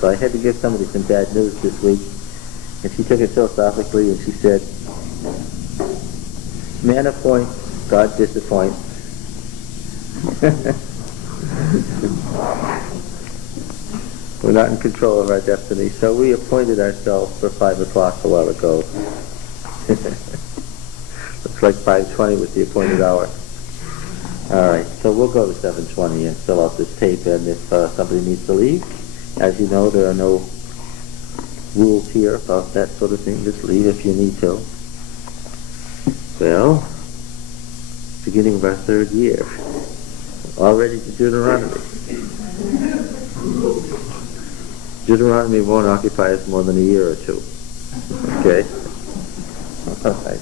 So I had to give somebody some bad news this week, and she took it philosophically, and she said, man appoints, God disappoints. We're not in control of our destiny, so we appointed ourselves for 5 o'clock a while ago. Looks like 5:20 was the appointed hour. All right, so we'll go to 7:20 and fill out this tape, and if somebody needs to leave, as you know, there are no rules here about that sort of thing. Just leave if you need to. Well, beginning of our 3rd year, already to Deuteronomy. Deuteronomy won't occupy us more than a year or two. Okay? All right.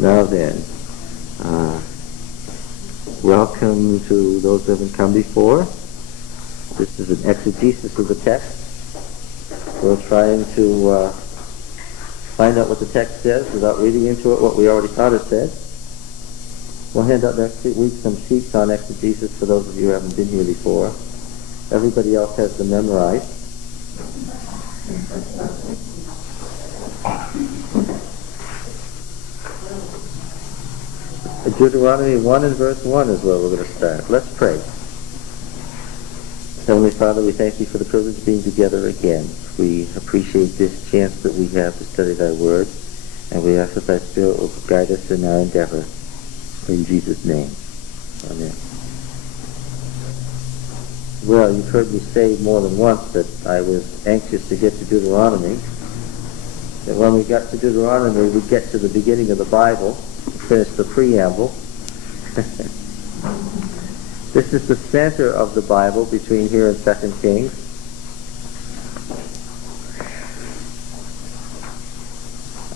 Now then, welcome to those who haven't come before. This is an exegesis of the text. We're trying to find out what the text says without reading into it what we already thought it said. We'll hand out next week some sheets on exegesis for those of you who haven't been here before. Everybody else has them memorized. Deuteronomy 1 and verse 1 is where we're going to start. Let's pray. Heavenly Father, we thank you for the privilege of being together again. We appreciate this chance that we have to study thy word, and we ask that thy Spirit will guide us in our endeavor. In Jesus' name. Amen. Well, you've heard me say more than once that I was anxious to get to Deuteronomy. That when we got to Deuteronomy, we'd get to the beginning of the Bible, finish the preamble. This is the center of the Bible between here and 2 Kings.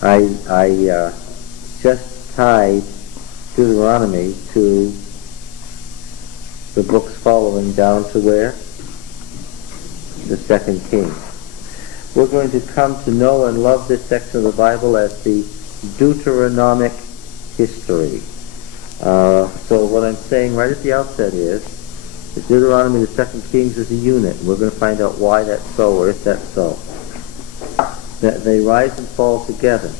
I just tied Deuteronomy to the books following down to where? The 2 Kings. We're going to come to know and love this section of the Bible as the Deuteronomic history. So what I'm saying right at the outset is that Deuteronomy, the 2 Kings, is a unit. We're going to find out why that's so, or if that's so. That they rise and fall together.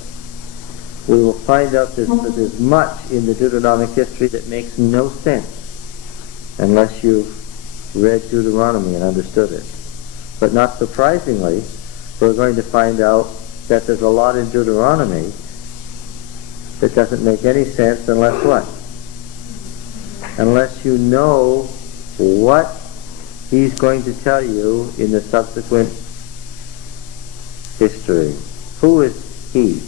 We will find out that there's much in the Deuteronomic history that makes no sense unless you've read Deuteronomy and understood it. But not surprisingly, we're going to find out that there's a lot in Deuteronomy that doesn't make any sense unless what? Unless you know what he's going to tell you in the subsequent history. Who is he?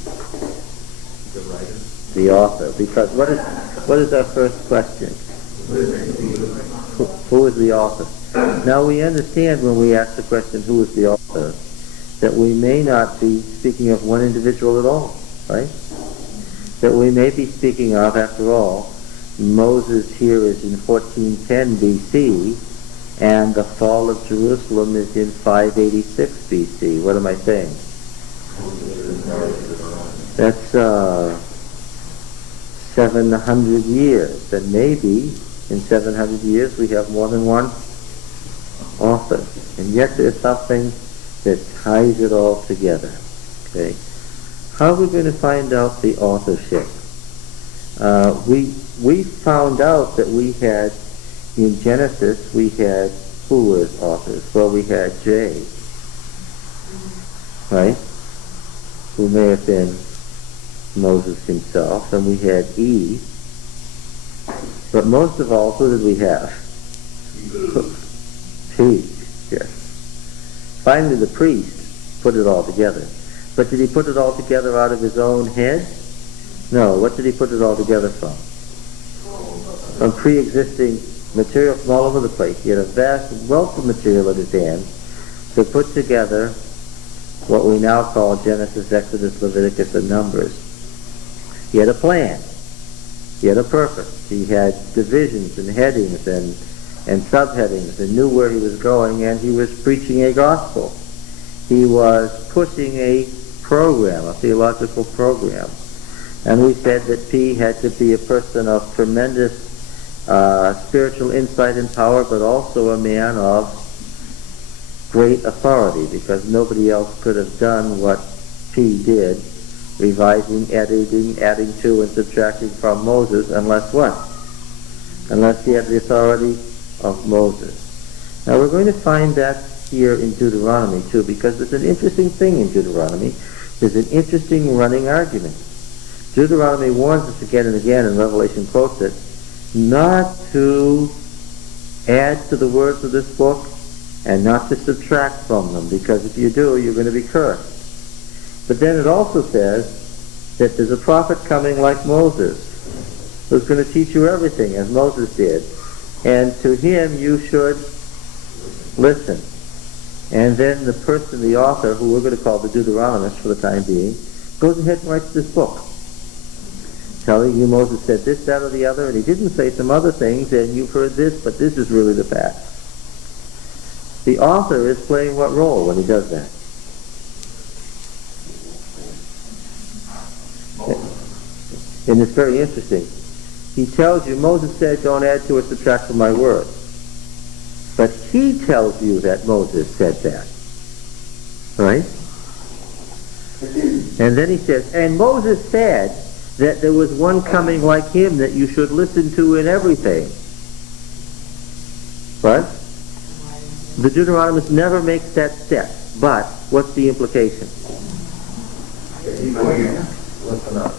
The writer. The author. Because what is our first question? Who is the author? Now we understand when we ask the question, who is the author, that we may not be speaking of one individual at all, right? That we may be speaking of, after all, Moses here is in 1410 BC, and the fall of Jerusalem is in 586 BC. What am I saying? That's 700 years, and maybe in 700 years we have more than one author. And yet there's something that ties it all together. Okay? How are we going to find out the authorship? We found out that we had, in Genesis, we had, who was authors? Well, we had J, right? Who may have been Moses himself, and we had E. But most of all, who did we have? P, yes. Finally, the priest put it all together. But did he put it all together out of his own head? No. What did he put it all together from? From pre-existing material from all over the place. He had a vast wealth of material at his hand to put together what we now call Genesis, Exodus, Leviticus, and Numbers. He had a plan. He had a purpose. He had divisions and headings and subheadings, and knew where he was going, and he was preaching a gospel. He was pushing a program, a theological program. And we said that P had to be a person of tremendous spiritual insight and power, but also a man of great authority, because nobody else could have done what P did, revising, editing, adding to and subtracting from Moses, unless what? Unless he had the authority of Moses. Now we're going to find that here in Deuteronomy too, because there's an interesting thing in Deuteronomy. There's an interesting running argument. Deuteronomy warns us again and again, and Revelation quotes it, not to add to the words of this book and not to subtract from them, because if you do, you're going to be cursed. But then it also says that there's a prophet coming like Moses, who's going to teach you everything, as Moses did, and to him you should listen. And then the person, the author, who we're going to call the Deuteronomist for the time being, goes ahead and writes this book, telling you Moses said this, that, or the other, and he didn't say some other things, and you've heard this, but this is really the fact. The author is playing what role when he does that? And it's very interesting. He tells you, Moses said, don't add to or subtract from my word. But he tells you that Moses said that. Right? And then he says, and Moses said that there was one coming like him that you should listen to in everything. But the Deuteronomist never makes that step. But what's the implication? Listen up.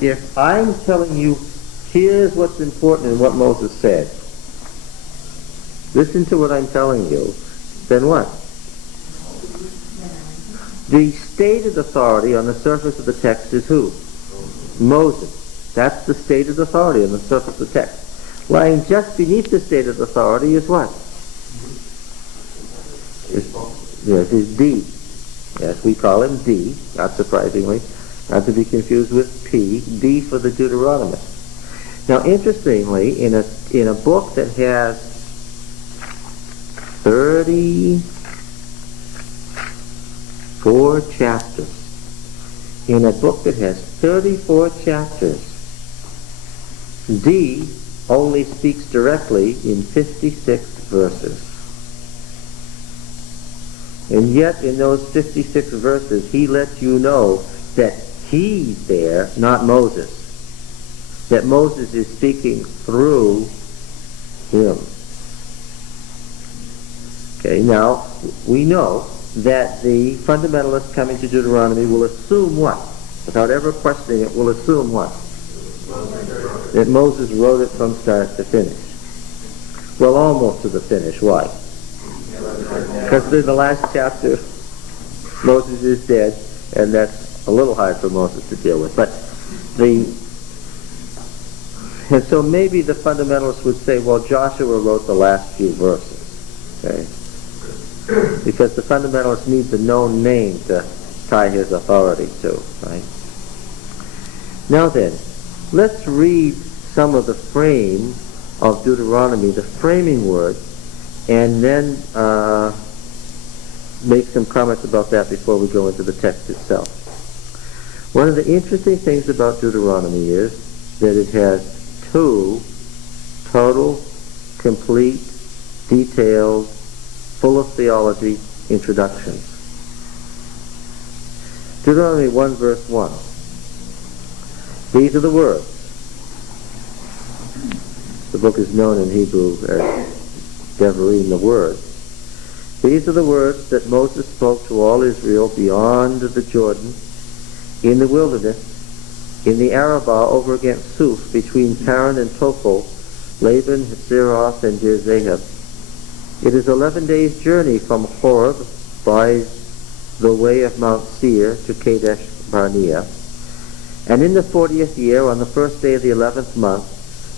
If I'm telling you, here's what's important in what Moses said, listen to what I'm telling you, then what? The stated authority on the surface of the text is who? Moses. That's the stated authority on the surface of the text. Lying just beneath the stated authority is what? Yes, is D. Yes, we call him D, not surprisingly, not to be confused with P, D for the Deuteronomist. Now, interestingly, in a book that has 34 chapters, in a book that has 34 chapters, D only speaks directly in 56 verses. And yet, in those 56 verses, he lets you know that he's there, not Moses. That Moses is speaking through him. Okay, now, we know that the fundamentalists coming to Deuteronomy will assume what? Without ever questioning it, will assume what? That Moses wrote it from start to finish. Well, almost to the finish. Why? Because in the last chapter, Moses is dead, and that's a little hard for Moses to deal with. And so maybe the fundamentalists would say, well, Joshua wrote the last few verses. Okay? Because the fundamentalists need the known name to tie his authority to, right? Now then, let's read some of the frame of Deuteronomy, the framing word, and then make some comments about that before we go into the text itself. One of the interesting things about Deuteronomy is that it has two total, complete, detailed, full of theology introductions. Deuteronomy 1 verse 1. These are the words. The book is known in Hebrew as Devarim, the Word. These are the words that Moses spoke to all Israel beyond the Jordan, in the wilderness, in the Arabah over against Suf, between Paran and Tophel, Laban, Hazeroth, and Jerzahab. It is 11 days' journey from Horeb by the way of Mount Seir to Kadesh Barnea. And in the 40th year, on the first day of the 11th month,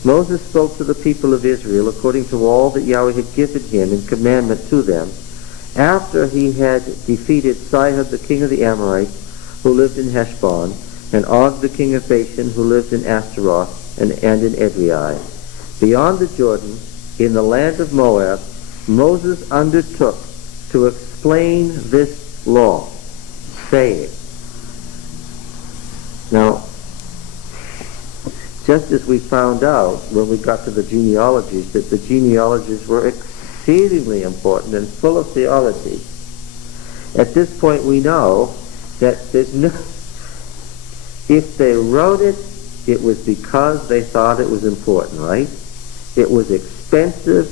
Moses spoke to the people of Israel according to all that Yahweh had given him in commandment to them, after he had defeated Sihon the king of the Amorites, who lived in Heshbon, and Og the king of Bashan, who lived in Ashtaroth and in Edrei. Beyond the Jordan, in the land of Moab, Moses undertook to explain this law, saying, now, just as we found out when we got to the genealogies, that the genealogies were exceedingly exceedingly important and full of theology. At this point we know that there's no, if they wrote it, it was because they thought it was important, right? It was expensive,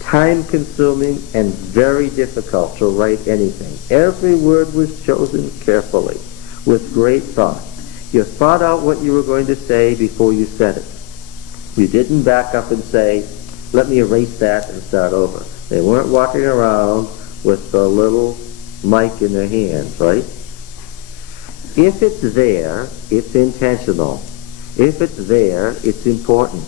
time-consuming, and very difficult to write anything. Every word was chosen carefully, with great thought. You thought out what you were going to say before you said it. You didn't back up and say, let me erase that and start over. They weren't walking around with the little mic in their hands, right? If it's there, it's intentional. If it's there, it's important.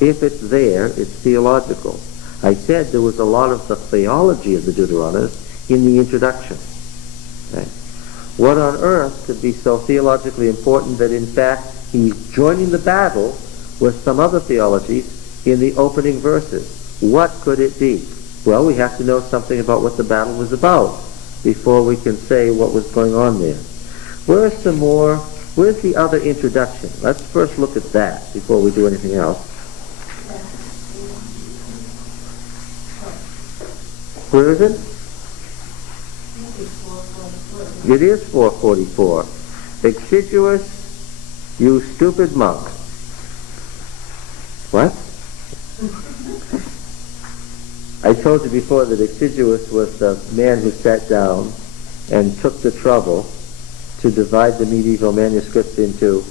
If it's there, it's theological. I said there was a lot of the theology of the Deuteronomist in the introduction. Okay? What on earth could be so theologically important that in fact he's joining the battle with some other theologies in the opening verses? What could it be? Well, we have to know something about what the battle was about before we can say what was going on there. Where's the other introduction? Let's first look at that before we do anything else. Where is it? It is 444. Exiguous, you stupid monk. What? I told you before that Exiguous was the man who sat down and took the trouble to divide the medieval manuscripts into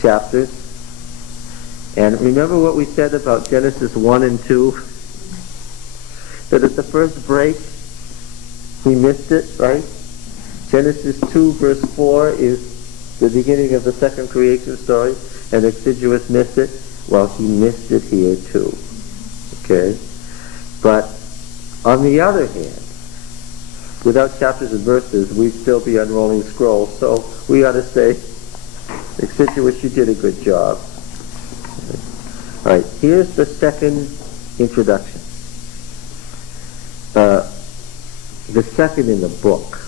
chapters. And remember what we said about Genesis 1 and 2? That at the first break, he missed it, right? Genesis 2 verse 4 is the beginning of the second creation story, and Exiguous missed it. Well, he missed it here too. Okay? But on the other hand, without chapters and verses, we'd still be unrolling scrolls, so we ought to say, Exiguous, you did a good job. All right, here's the second introduction. The second in the book.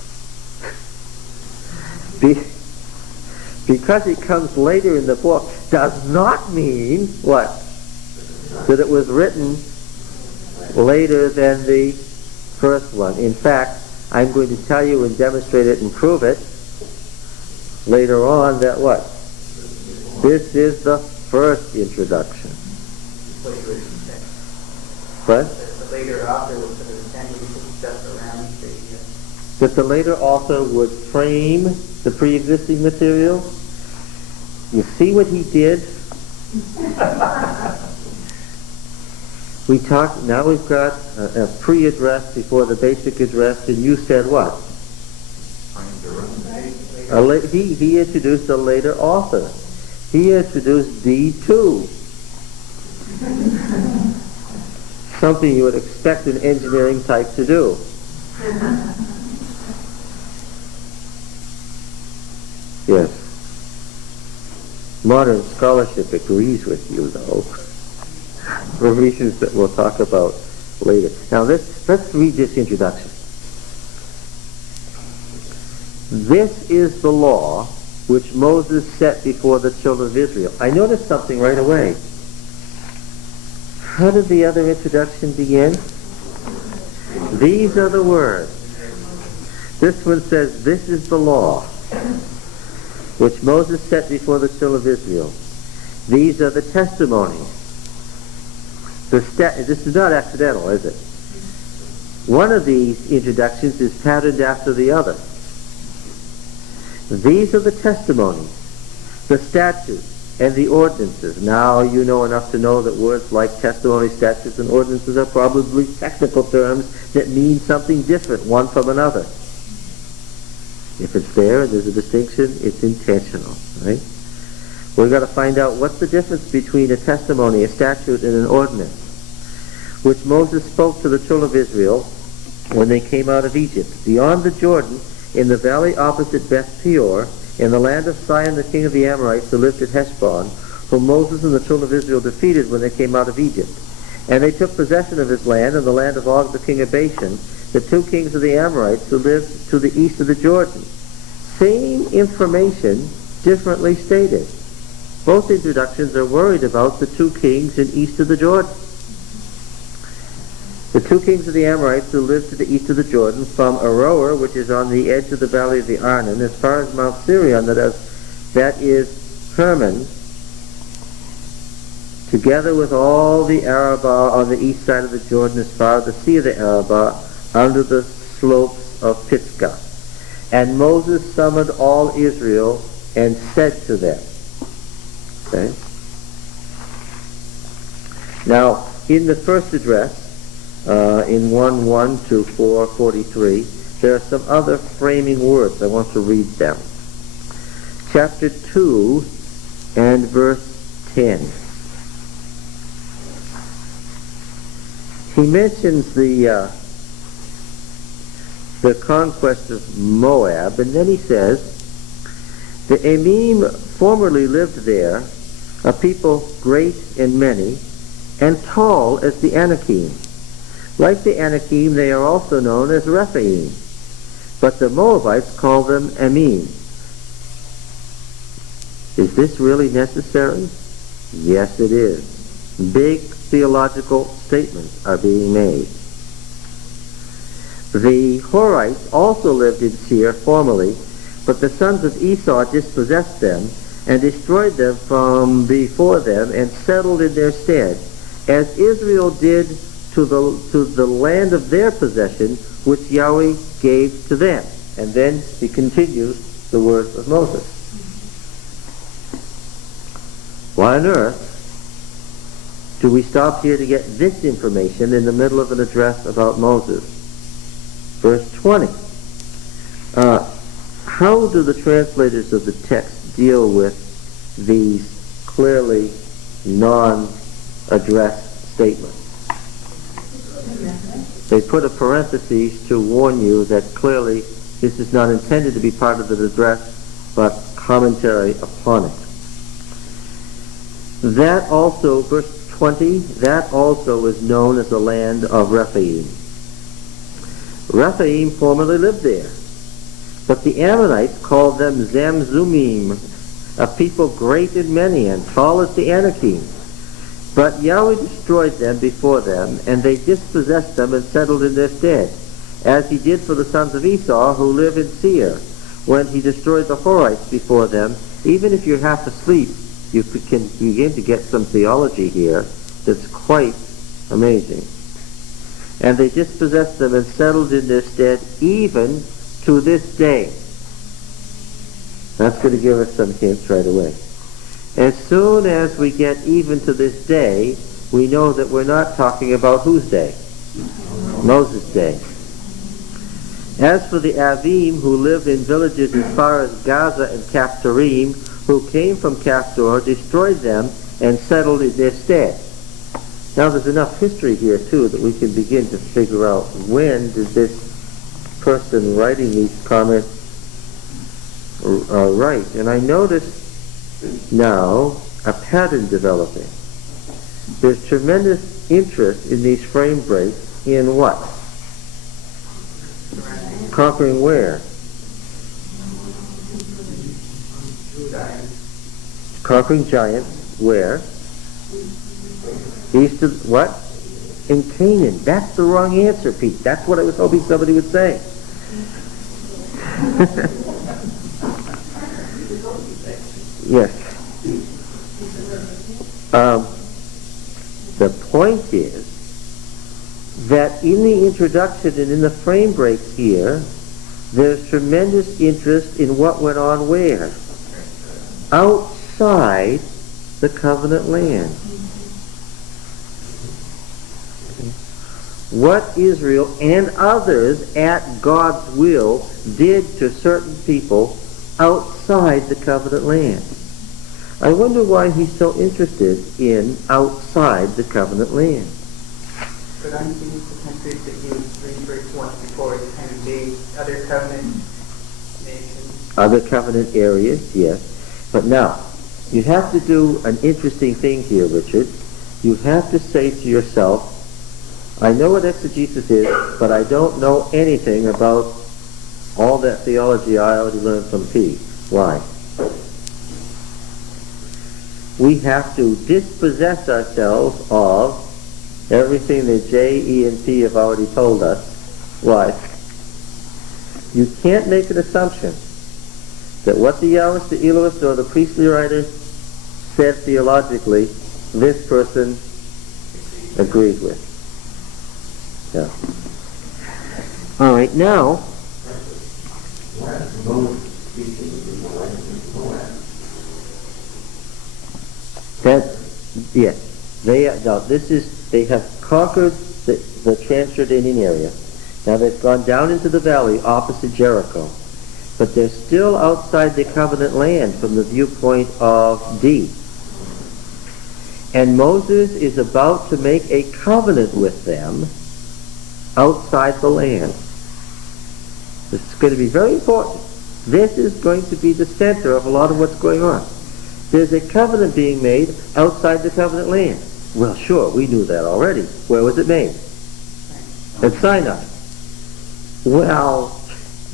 Because it comes later in the book does not mean, what? That it was written later than the first one. In fact, I'm going to tell you and demonstrate it and prove it later on that what? This is the first introduction. What? The later author was sort of intending to put stuff around that the later author would frame the pre-existing material. You see what he did? We talked, now we've got a pre-address before the basic address, and you said what? He introduced a later author. He introduced D2. Something you would expect an engineering type to do. Yes. Modern scholarship agrees with you, though, for reasons that we'll talk about later. Now let's read this introduction. This is the law which Moses set before the children of Israel. I noticed something right away. How did the other introduction begin? These are the words. This one says, this is the law which Moses set before the children of Israel. These are the testimonies. This is not accidental, is it? One of these introductions is patterned after the other. These are the testimonies, the statutes, and the ordinances. Now you know enough to know that words like testimony, statutes, and ordinances are probably technical terms that mean something different one from another. If it's there and there's a distinction, it's intentional, right? We've got to find out what's the difference between a testimony, a statute, and an ordinance, which Moses spoke to the children of Israel when they came out of Egypt, beyond the Jordan, in the valley opposite Beth Peor, in the land of Sihon, the king of the Amorites, who lived at Heshbon, whom Moses and the children of Israel defeated when they came out of Egypt. And they took possession of his land and the land of Og, the king of Bashan, the two kings of the Amorites who lived to the east of the Jordan. Same information, differently stated. Both introductions are worried about the two kings in east of the Jordan. The two kings of the Amorites who lived to the east of the Jordan, from Aroer, which is on the edge of the valley of the Arnon, as far as Mount Sirion, that is Hermon, together with all the Arabah on the east side of the Jordan, as far as the sea of the Arabah, under the slopes of Pisgah. And Moses summoned all Israel and said to them. Okay? Now, in the first address, in 1:1 to 4:43, there are some other framing words. I want to read them. Chapter 2 and verse 10. He mentions the conquest of Moab, and then he says, the Emim formerly lived there, a people great and many, and tall as the Anakim. Like the Anakim, they are also known as Rephaim, but the Moabites call them Emim. Is this really necessary? Yes, it is. Big theological statements are being made. The Horites also lived in Seir formerly, but the sons of Esau dispossessed them and destroyed them from before them and settled in their stead, as Israel did to the land of their possession, which Yahweh gave to them. And then he continues the words of Moses. Why on earth do we stop here to get this information in the middle of an address about Moses? Verse 20. How do the translators of the text deal with these clearly non-addressed statements? They put a parenthesis to warn you that clearly this is not intended to be part of the address, but commentary upon it. That also, verse 20, that also is known as the land of Rephaim. Rephaim formerly lived there, but the Ammonites called them Zamzumim, a people great and many, and tall as the Anakim. But Yahweh destroyed them before them, and they dispossessed them and settled in their stead, as he did for the sons of Esau who live in Seir, when he destroyed the Horites before them. Even if you're half asleep, you can begin to get some theology here that's quite amazing. And they dispossessed them and settled in their stead even to this day. That's going to give us some hints right away. As soon as we get even to this day, we know that we're not talking about whose day? Moses' day. As for the Avim who lived in villages as far as Gaza and Caphtorim, who came from Caphtor, destroyed them and settled in their stead. Now there's enough history here too that we can begin to figure out when did this person writing these comments write. And I notice now a pattern developing. There's tremendous interest in these frame breaks in what? Conquering where? Conquering giants where? East of what? In Canaan. That's the wrong answer, Pete. That's what I was hoping somebody would say. Yes. The point is that in the introduction and in the frame breaks here, there's tremendous interest in what went on where? Outside the covenant land. What Israel and others at God's will did to certain people outside the covenant land. I wonder why he's so interested in outside the covenant land. But aren't these the countries that you referred to once before as kind of big other covenant nations? Other covenant areas, yes. But now, you have to do an interesting thing here, Richard. You have to say to yourself, I know what exegesis is, but I don't know anything about all that theology I already learned from P. Why? We have to dispossess ourselves of everything that J, E, and P have already told us. Why? You can't make an assumption that what the Yahwist, the Elohist, or the priestly writer said theologically, this person agrees with. Yeah. All right, now, they have conquered the Transjordanian area. Now they've gone down into the valley opposite Jericho, but they're still outside the covenant land from the viewpoint of D. And Moses is about to make a covenant with them outside the land. This is going to be very important. This is going to be the center of a lot of what's going on. There's a covenant being made outside the covenant land. Well, sure, we knew that already. Where was it made? At Sinai. Well,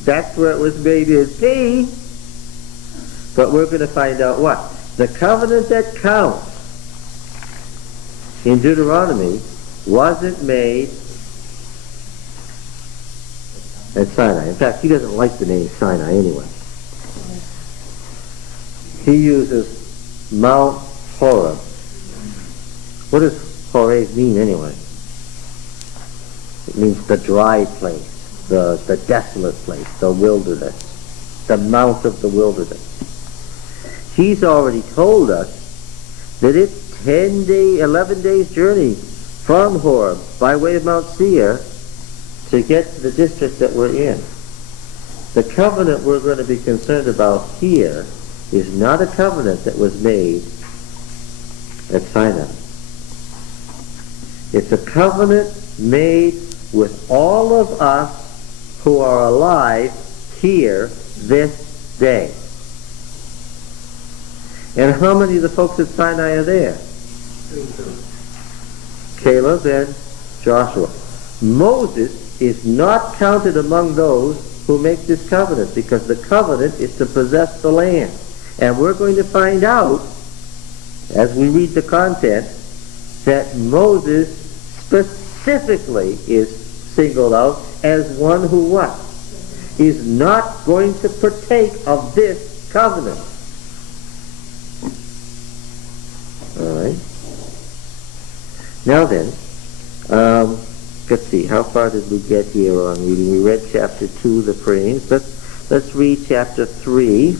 that's where it was made in D. But we're going to find out what? The covenant that counts in Deuteronomy wasn't made at Sinai. In fact, he doesn't like the name Sinai anyway. He uses Mount Horeb. What does Horeb mean anyway? It means the dry place, the desolate place, the wilderness, the mount of the wilderness. He's already told us that it's 11 days journey from Horeb by way of Mount Seir to get to the district that we're in. The covenant we're going to be concerned about here is not a covenant that was made at Sinai. It's a covenant made with all of us who are alive here this day. And how many of the folks at Sinai are there? Caleb and Joshua. Moses is not counted among those who make this covenant, because the covenant is to possess the land. And we're going to find out, as we read the content, that Moses specifically is singled out as one who what? Is not going to partake of this covenant. All right. Now then, let's see, how far did we get here on reading? We read chapter 2, the prayings. Let's read chapter 3,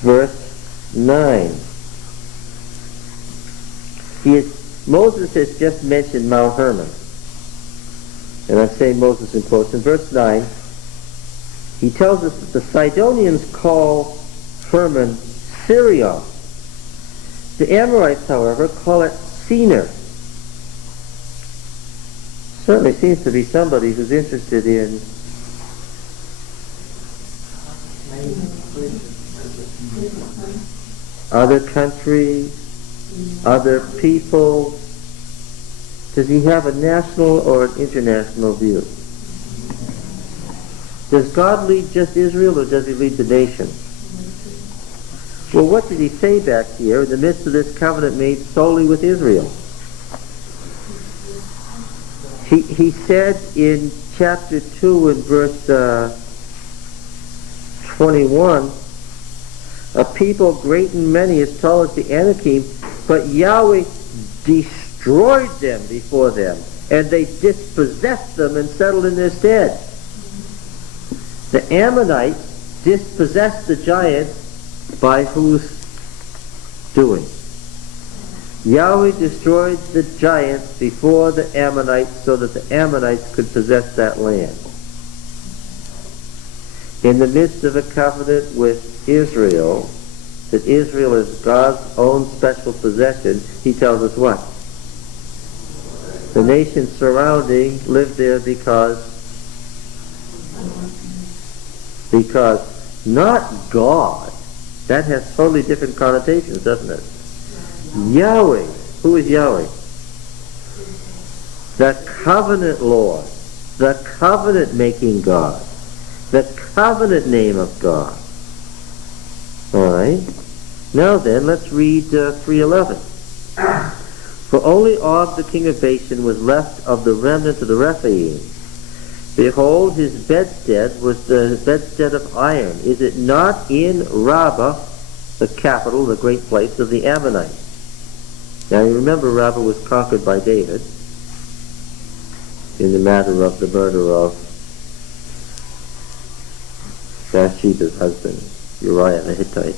verse 9. Moses has just mentioned Mount Hermon. And I say Moses in quotes. In verse 9, he tells us that the Sidonians call Hermon Sirion. The Amorites, however, call it Senir. Certainly seems to be somebody who's interested in other countries, other people. Does he have a national or an international view? Does God lead just Israel, or does he lead the nation? Well, what did he say back here in the midst of this covenant made solely with Israel? He said in chapter 2 and verse 21, a people great and many as tall as the Anakim, but Yahweh destroyed them before them, and they dispossessed them and settled in their stead. The Ammonites dispossessed the giants by whose doing? Yahweh destroyed the giants before the Ammonites so that the Ammonites could possess that land. In the midst of a covenant with Israel, that Israel is God's own special possession, he tells us what? The nations surrounding live there because not God. That has totally different connotations, doesn't it? Yahweh. Who is Yahweh? The covenant Lord. The covenant-making God. The covenant name of God. All right. Now then, let's read 3:11. For only Og the king of Bashan was left of the remnant of the Rephaim. Behold, his bedstead was the bedstead of iron. Is it not in Rabbah, the capital, the great place of the Ammonites? Now you remember Rabbah was conquered by David in the matter of the murder of Bathsheba's husband, Uriah the Hittite.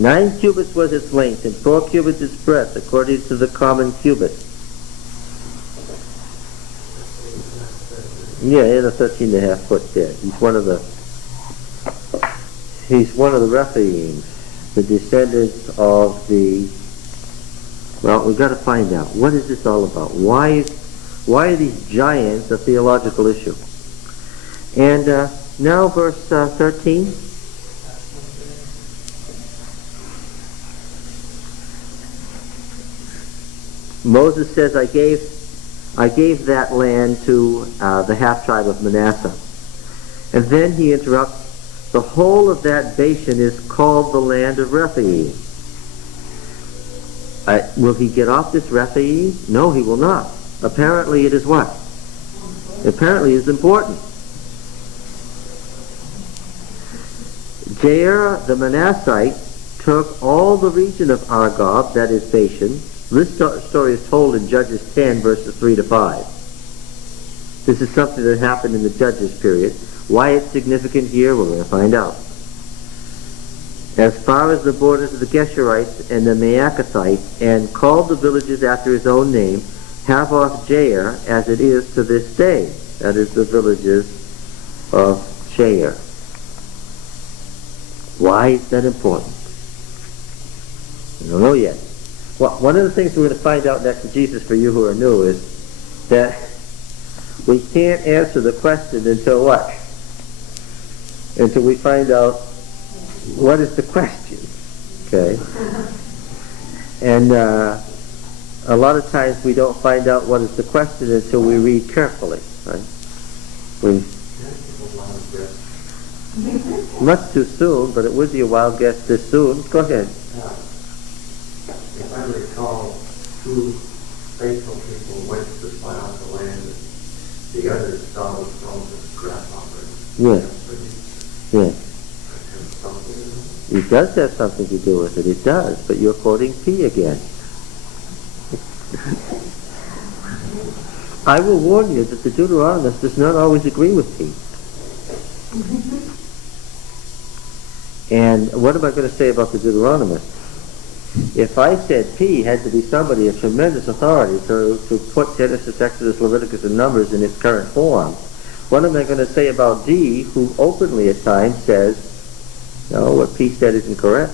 9 cubits was its length, and 4 cubits its breadth, according to the common cubit. Yeah, he had a 13.5 foot there. He's one of the Rephaim, the descendants of the. Well, we've got to find out, what is this all about? Why are these giants a theological issue? And now verse 13. Moses says, I gave that land to the half-tribe of Manasseh. And then he interrupts, the whole of that Bashan is called the land of Rephaim. Will he get off this Rephaim? No, he will not. Apparently it is what? Apparently it's important. Jair the Manassite took all the region of Argob, that is Bashan. This story is told in Judges 10, verses 3 to 5. This is something that happened in the Judges period. Why it's significant here, we're going to find out. As far as the borders of the Geshurites and the Maacathites, and called the villages after his own name, Havoth Jair, as it is to this day. That is the villages of Jair. Why is that important? I don't know yet. Well, one of the things we're going to find out next to Jesus for you who are new is that we can't answer the question until what? Until we find out what is the question. Okay? And a lot of times we don't find out what is the question until we read carefully. Right? Much too soon, but it would be a wild guess this soon. Go ahead. If I recall, 2 faithful people went to spy out the land, the others followed stones as grasshoppers. Yes. Yes. It does have something to do with it. It does, but you're quoting P again. I will warn you that the Deuteronomist does not always agree with P. And what am I going to say about the Deuteronomist? If I said P had to be somebody of tremendous authority to put Genesis, Exodus, Leviticus, and Numbers in its current form, what am I going to say about D, who openly at times says, no, what P said isn't correct?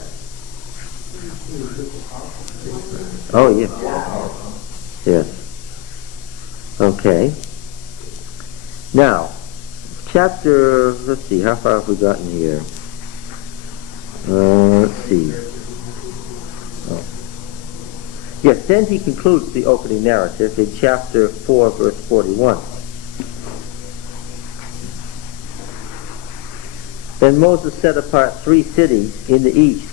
Oh, yeah. Yes. Okay. Now, chapter, let's see, how far have we gotten here? Let's see. Oh. Yes, then he concludes the opening narrative in chapter 4, verse 41. Then Moses set apart 3 cities in the east,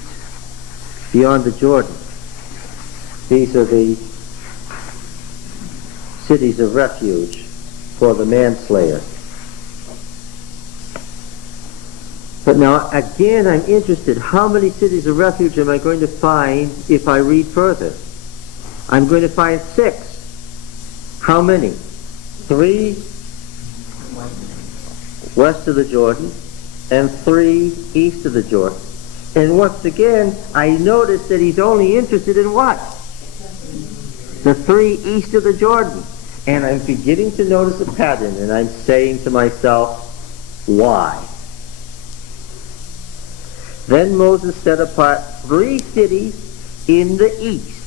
beyond the Jordan. These are the cities of refuge for the manslayer. But now, again, I'm interested. How many cities of refuge am I going to find if I read further? I'm going to find 6. How many? 3 west of the Jordan, and 3 east of the Jordan. And once again, I notice that he's only interested in what? The 3 east of the Jordan. And I'm beginning to notice a pattern, and I'm saying to myself, why? Then Moses set apart 3 cities in the east,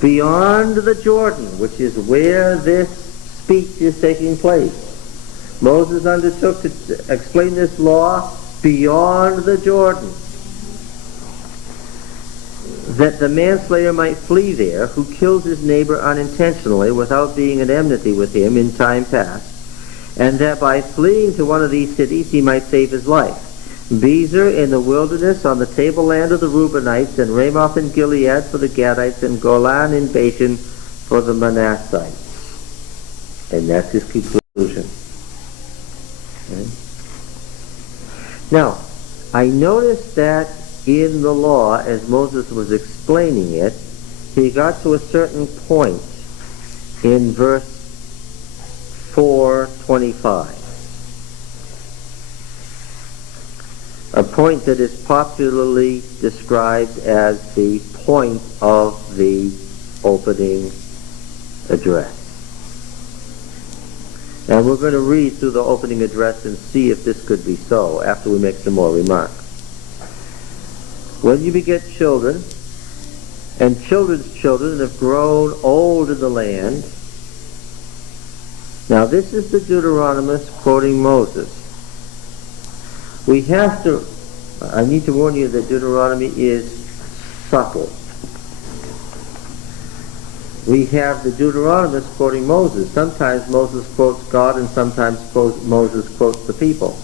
beyond the Jordan, which is where this speech is taking place. Moses undertook to explain this law beyond the Jordan, that the manslayer might flee there, who kills his neighbor unintentionally without being at enmity with him in time past, and that by fleeing to one of these cities he might save his life. Bezer in the wilderness on the tableland of the Reubenites, and Ramoth in Gilead for the Gadites, and Golan in Bashan for the Manassites. And that's his conclusion. Okay. Now, I noticed that in the law, as Moses was explaining it, he got to a certain point in verse 4:25. A point that is popularly described as the point of the opening address. And we're going to read through the opening address and see if this could be so after we make some more remarks. When you beget children, and children's children have grown old in the land. Now this is the Deuteronomist quoting Moses. I need to warn you that Deuteronomy is subtle. We have the Deuteronomist quoting Moses. Sometimes Moses quotes God and sometimes Moses quotes the people.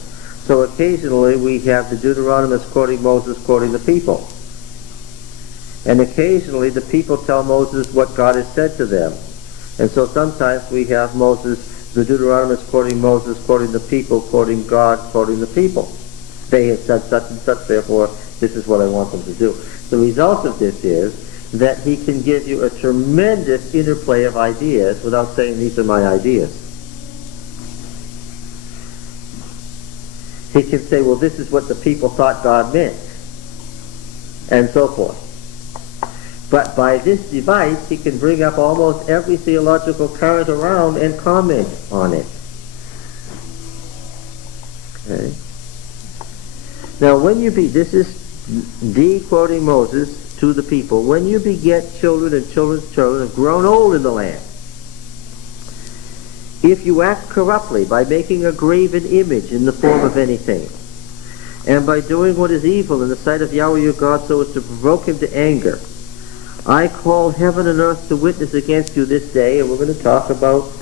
So occasionally we have the Deuteronomist quoting Moses quoting the people. And occasionally the people tell Moses what God has said to them. And so sometimes we have the Deuteronomist quoting Moses, quoting the people, quoting God, quoting the people. They have said such and such, therefore this is what I want them to do. The result of this is that he can give you a tremendous interplay of ideas without saying these are my ideas. He can say, well, this is what the people thought God meant, and so forth. But by this device, he can bring up almost every theological current around and comment on it. Okay. Now, this is D quoting Moses to the people. When you beget children and children's children have grown old in the land, if you act corruptly by making a graven image in the form of anything, and by doing what is evil in the sight of Yahweh your God so as to provoke him to anger, I call heaven and earth to witness against you this day. And we're going to talk about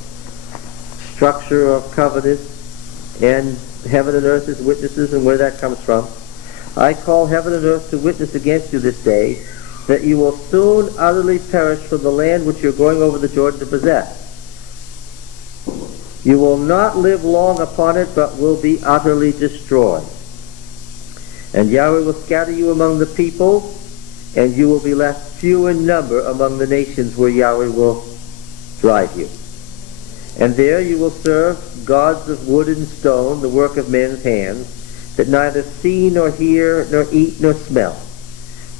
structure of covenant and heaven and earth as witnesses and where that comes from. I call heaven and earth to witness against you this day, that you will soon utterly perish from the land which you're going over the Jordan to possess. You will not live long upon it, but will be utterly destroyed. And Yahweh will scatter you among the people, and you will be left few in number among the nations where Yahweh will drive you. And there you will serve gods of wood and stone, the work of men's hands, that neither see nor hear nor eat nor smell.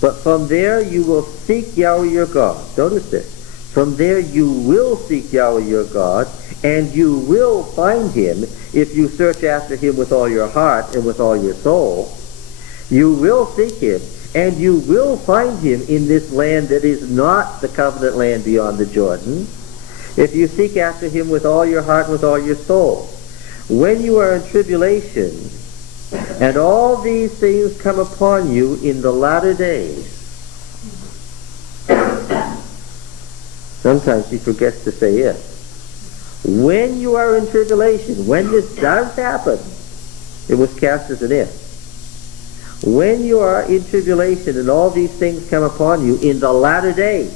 But from there you will seek Yahweh your God. Notice this. From there you will seek Yahweh your God, and you will find him if you search after him with all your heart and with all your soul. You will seek him, and you will find him in this land that is not the covenant land beyond the Jordan, if you seek after him with all your heart and with all your soul. When you are in tribulation, and all these things come upon you in the latter days. Sometimes he forgets to say it. When you are in tribulation, when this does happen, it was cast as an if. When you are in tribulation and all these things come upon you in the latter days,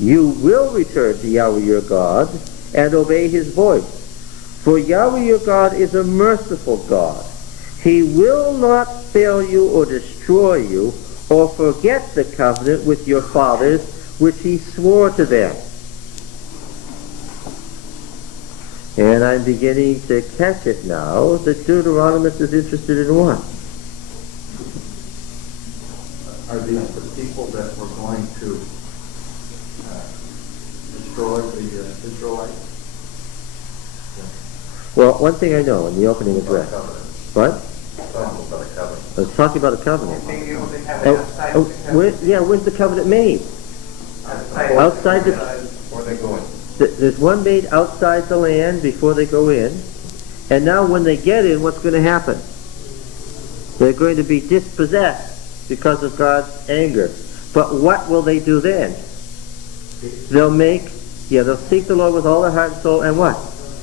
you will return to Yahweh your God and obey his voice. For Yahweh your God is a merciful God. He will not fail you or destroy you or forget the covenant with your fathers which he swore to them. And I'm beginning to catch it now that Deuteronomist is interested in what? Are these the people that were going to destroy the Israelites? Well, one thing I know in the opening address. What? Talking about a covenant. I was talking about a covenant. They knew they have it outside the Where's the covenant made? Outside the... Where are they going? There's one made outside the land before they go in. And now when they get in, what's going to happen? They're going to be dispossessed because of God's anger. But what will they do then? They'll seek the Lord with all their heart and soul, and what?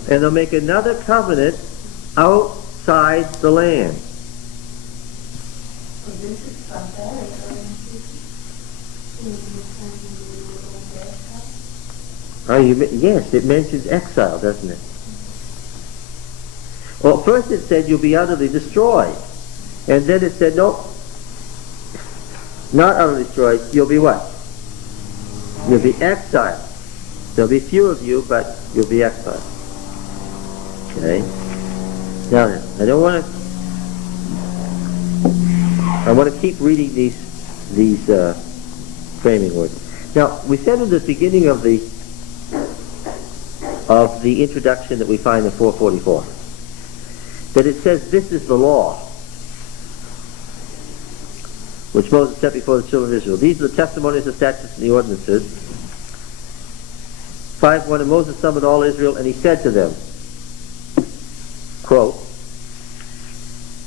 And they'll make another covenant outside the land. Yes, it mentions exile, doesn't it? Well, first it said you'll be utterly destroyed. And then it said, no, not utterly destroyed, you'll be what? You'll be exiled. There'll be few of you, but you'll be exiled. Okay? Now then, I want to keep reading these framing words. Now, we said in the beginning of the introduction that we find in 444 that it says this is the law which Moses set before the children of Israel. These are the testimonies, the statutes, and the ordinances. 5:1, and Moses summoned all Israel, and he said to them, quote,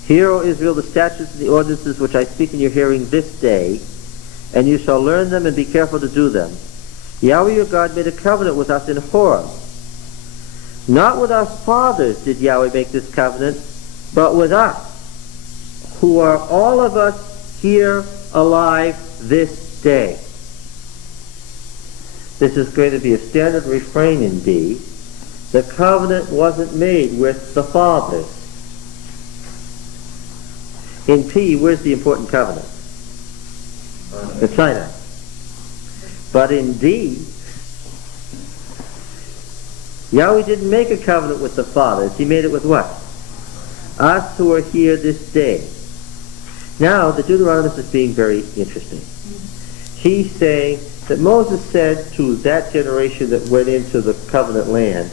"Hear, O Israel, the statutes and the ordinances which I speak in your hearing this day, and you shall learn them and be careful to do them. Yahweh your God made a covenant with us in Horeb. Not with our fathers did Yahweh make this covenant, but with us, who are all of us here alive this day." This is going to be a standard refrain in D. The covenant wasn't made with the fathers. In P, where's the important covenant? The Sinai. But in D, Yahweh didn't make a covenant with the fathers. He made it with what? Us who are here this day. Now, the Deuteronomist is being very interesting. He's saying that Moses said to that generation that went into the covenant land,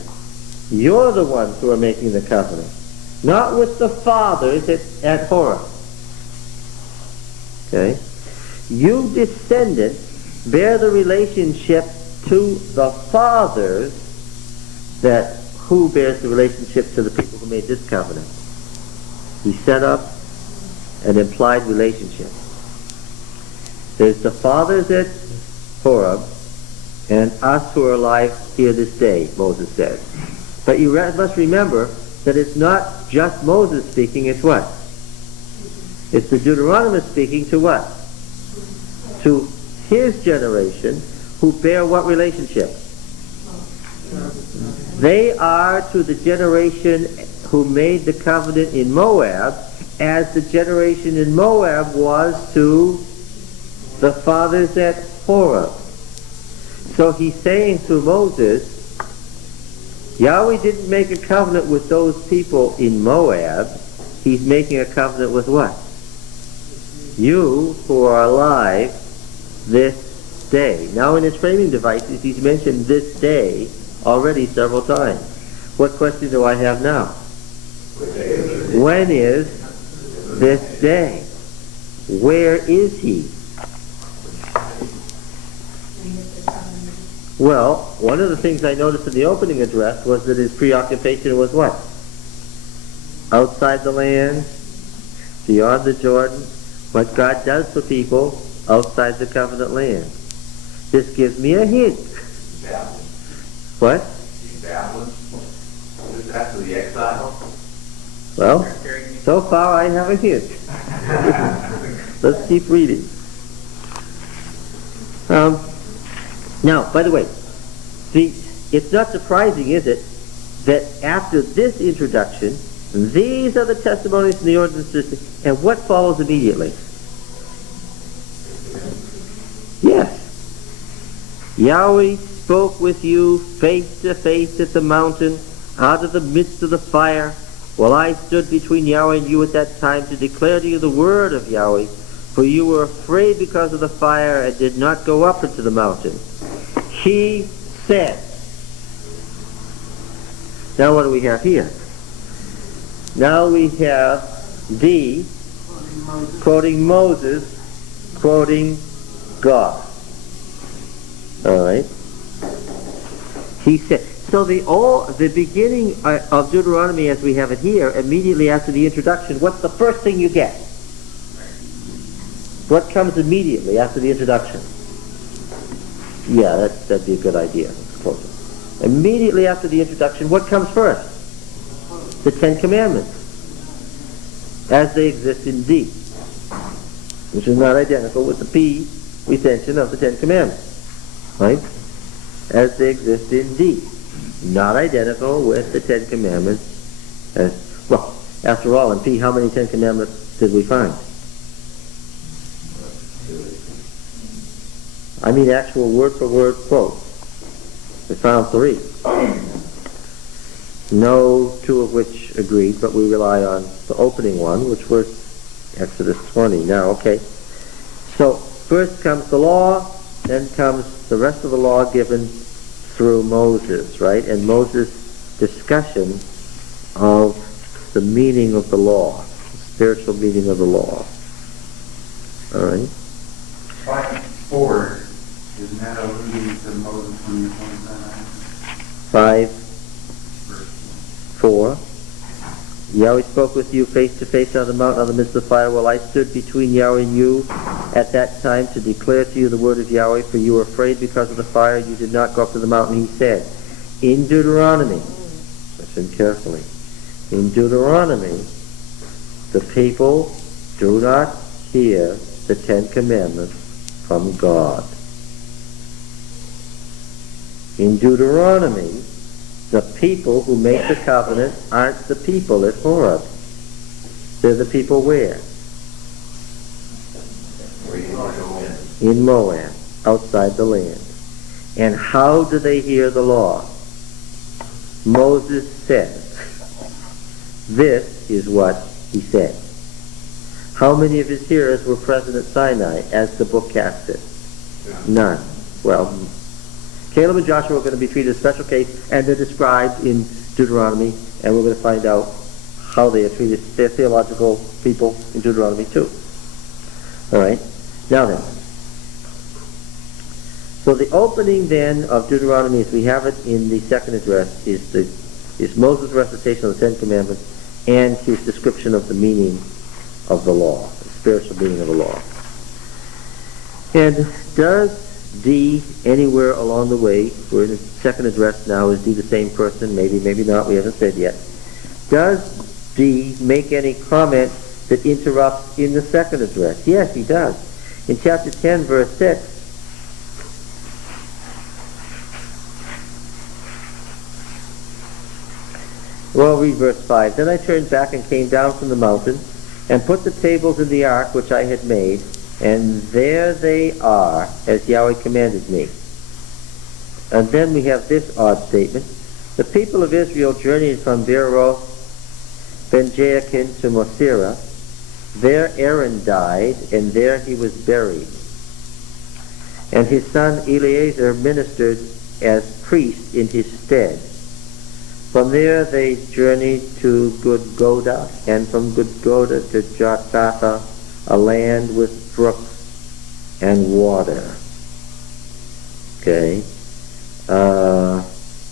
you're the ones who are making the covenant, not with the fathers at Horeb. Okay? You descendants bear the relationship to the fathers. That who bears the relationship to the people who made this covenant? He set up an implied relationship. There's the fathers at Horeb and us who are alive here this day, Moses says. But you must remember that it's not just Moses speaking, it's what? It's the Deuteronomist speaking to what? To his generation, who bear what relationship? They are to the generation who made the covenant in Moab, as the generation in Moab was to the fathers at Horeb. So he's saying to Moses, Yahweh didn't make a covenant with those people in Moab. He's making a covenant with what? You who are alive this day. Now in his framing devices, he's mentioned this day already several times. What question do I have now? When is this day? Where is he? Well, one of the things I noticed in the opening address was that his preoccupation was what? Outside the land, beyond the Jordan, what God does for people outside the covenant land. This gives me a hint. What? Just after the exile? Well, so far I have a hint. Let's keep reading. Now, by the way, it's not surprising, is it, that after this introduction, these are the testimonies and the ordinances, and what follows immediately? Yes. Yahweh spoke with you face to face at the mountain, out of the midst of the fire, while I stood between Yahweh and you at that time to declare to you the word of Yahweh, for you were afraid because of the fire and did not go up into the mountain. He said. Now what do we have here? Now we have D quoting Moses, quoting God. All right. He said. So the beginning of Deuteronomy as we have it here, immediately after the introduction, what's the first thing you get? What comes immediately after the introduction? Yeah, that'd be a good idea. Immediately after the introduction, what comes first? The Ten Commandments, as they exist in D. which is not identical with the P retention of the Ten Commandments, right? As they exist in D. Not identical with the Ten Commandments as, well, after all, in P, how many Ten Commandments did we find? I mean actual word-for-word quote. We found 3. No 2 of which agreed, but we rely on the opening one, which was Exodus 20. Now, okay. So, first comes the law, then comes the rest of the law given through Moses, right? And Moses' discussion of the meaning of the law, the spiritual meaning of the law. All right? 5:4, isn't that alluding to Moses when you're pointing that out? 5:4. Yahweh spoke with you face to face on the mountain, on the midst of the fire, while I stood between Yahweh and you at that time to declare to you the word of Yahweh, for you were afraid because of the fire. You did not go up to the mountain, he said. In Deuteronomy, listen carefully, in Deuteronomy, the people do not hear the Ten Commandments from God. In Deuteronomy, the people who make the covenant aren't the people at Horeb. They're the people where? In Moab, outside the land. And how do they hear the law? Moses says, this is what he said. How many of his hearers were present at Sinai as the book casts it? None. Well, Caleb and Joshua are going to be treated as a special case, and they're described in Deuteronomy, and we're going to find out how they are treated. They're theological people in Deuteronomy too. All right? Now then. So the opening then of Deuteronomy, as we have it in the second address, is Moses' recitation of the Ten Commandments and his description of the meaning of the law, the spiritual meaning of the law. And does D anywhere along the way, we're in the second address now, is D the same person? Maybe, maybe not, we haven't said yet. Does D make any comment that interrupts in the second address? Yes, he does. In chapter 10, verse 6, well, read verse 5. Then I turned back and came down from the mountain and put the tables in the ark which I had made, and there they are, as Yahweh commanded me. And then we have this odd statement. The people of Israel journeyed from Beeroth Ben-Jaakin to Mosera. There Aaron died, and there he was buried. And his son Eleazar ministered as priest in his stead. From there they journeyed to Gudgoda, and from Gudgoda to Jotbatha, a land with brooks and water. Okay.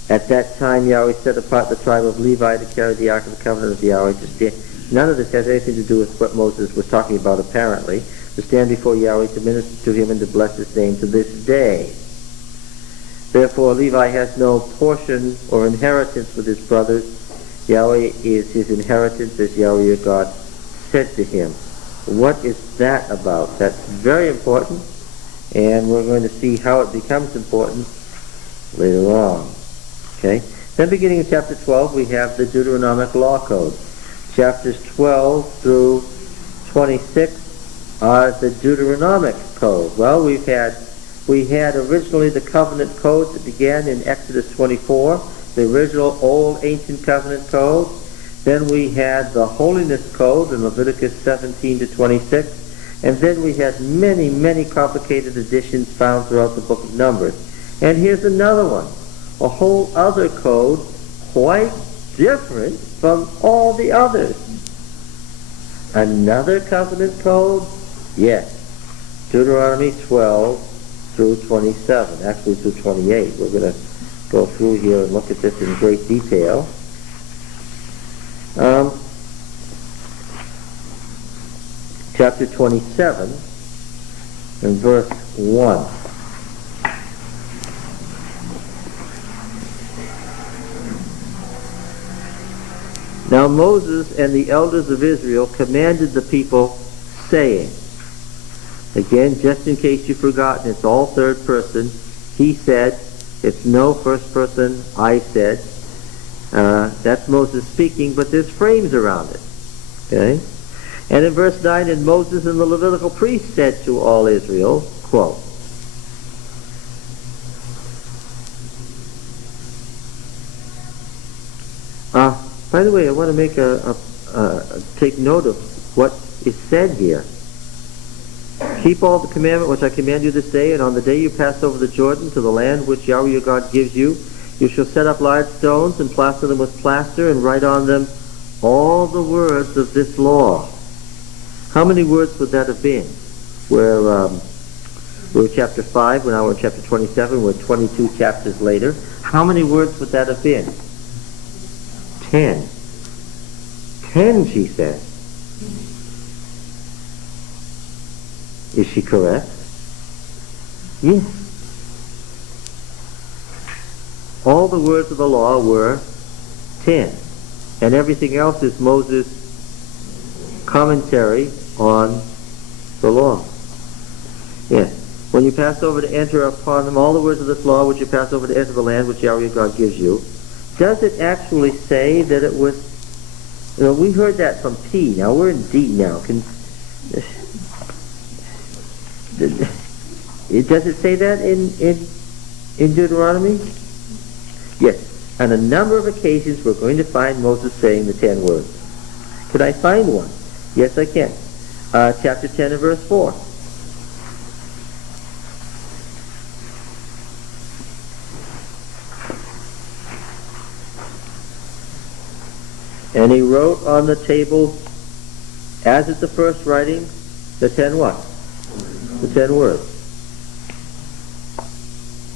At that time Yahweh set apart the tribe of Levi to carry the Ark of the Covenant of Yahweh to stand. None of this has anything to do with what Moses was talking about apparently. To stand before Yahweh, to minister to him, and to bless his name to this day. Therefore Levi has no portion or inheritance with his brothers. Yahweh is his inheritance, as Yahweh your God said to him. What is that about? That's very important, and we're going to see how it becomes important later on. Okay? Then beginning in chapter 12, we have the Deuteronomic Law Code. Chapters 12 through 26 are the Deuteronomic Code. Well, we had originally the covenant code that began in Exodus 24, the original old ancient covenant code. Then we had the holiness code in Leviticus 17 to 26. And then we had many, many complicated additions found throughout the book of Numbers. And here's another one, a whole other code, quite different from all the others. Another covenant code? Yes. Deuteronomy 12 through 27, actually through 28. We're going to go through here and look at this in great detail. Chapter 27 and verse 1. Now Moses and the elders of Israel commanded the people, saying, Again, just in case you've forgotten, it's all third person. He said. It's no first person, I said. That's Moses speaking, but there's frames around it. Okay? And in verse 9, and Moses and the Levitical priests said to all Israel, quote, by the way, I want to make take note of what is said here. Keep all the commandment which I command you this day, and on the day you pass over the Jordan to the land which Yahweh your God gives you, you shall set up large stones and plaster them with plaster and write on them all the words of this law. How many words would that have been? We're chapter 5, we're now in chapter 27, we're 22 chapters later. How many words would that have been? 10. 10, she says. Is she correct? Yes. All the words of the law were 10. And everything else is Moses' commentary on the law. Yes. When you pass over to enter upon them all the words of this law which you pass over to enter the land which Yahweh God gives you, does it actually say that it was... we heard that from P. Now we're in D now. Does it say that in Deuteronomy? Yes. On a number of occasions we're going to find Moses saying the 10 words. Could I find one? Yes, I can. Chapter 10 and verse 4. And he wrote on the table, as at the first writing, the 10 what? The 10 words.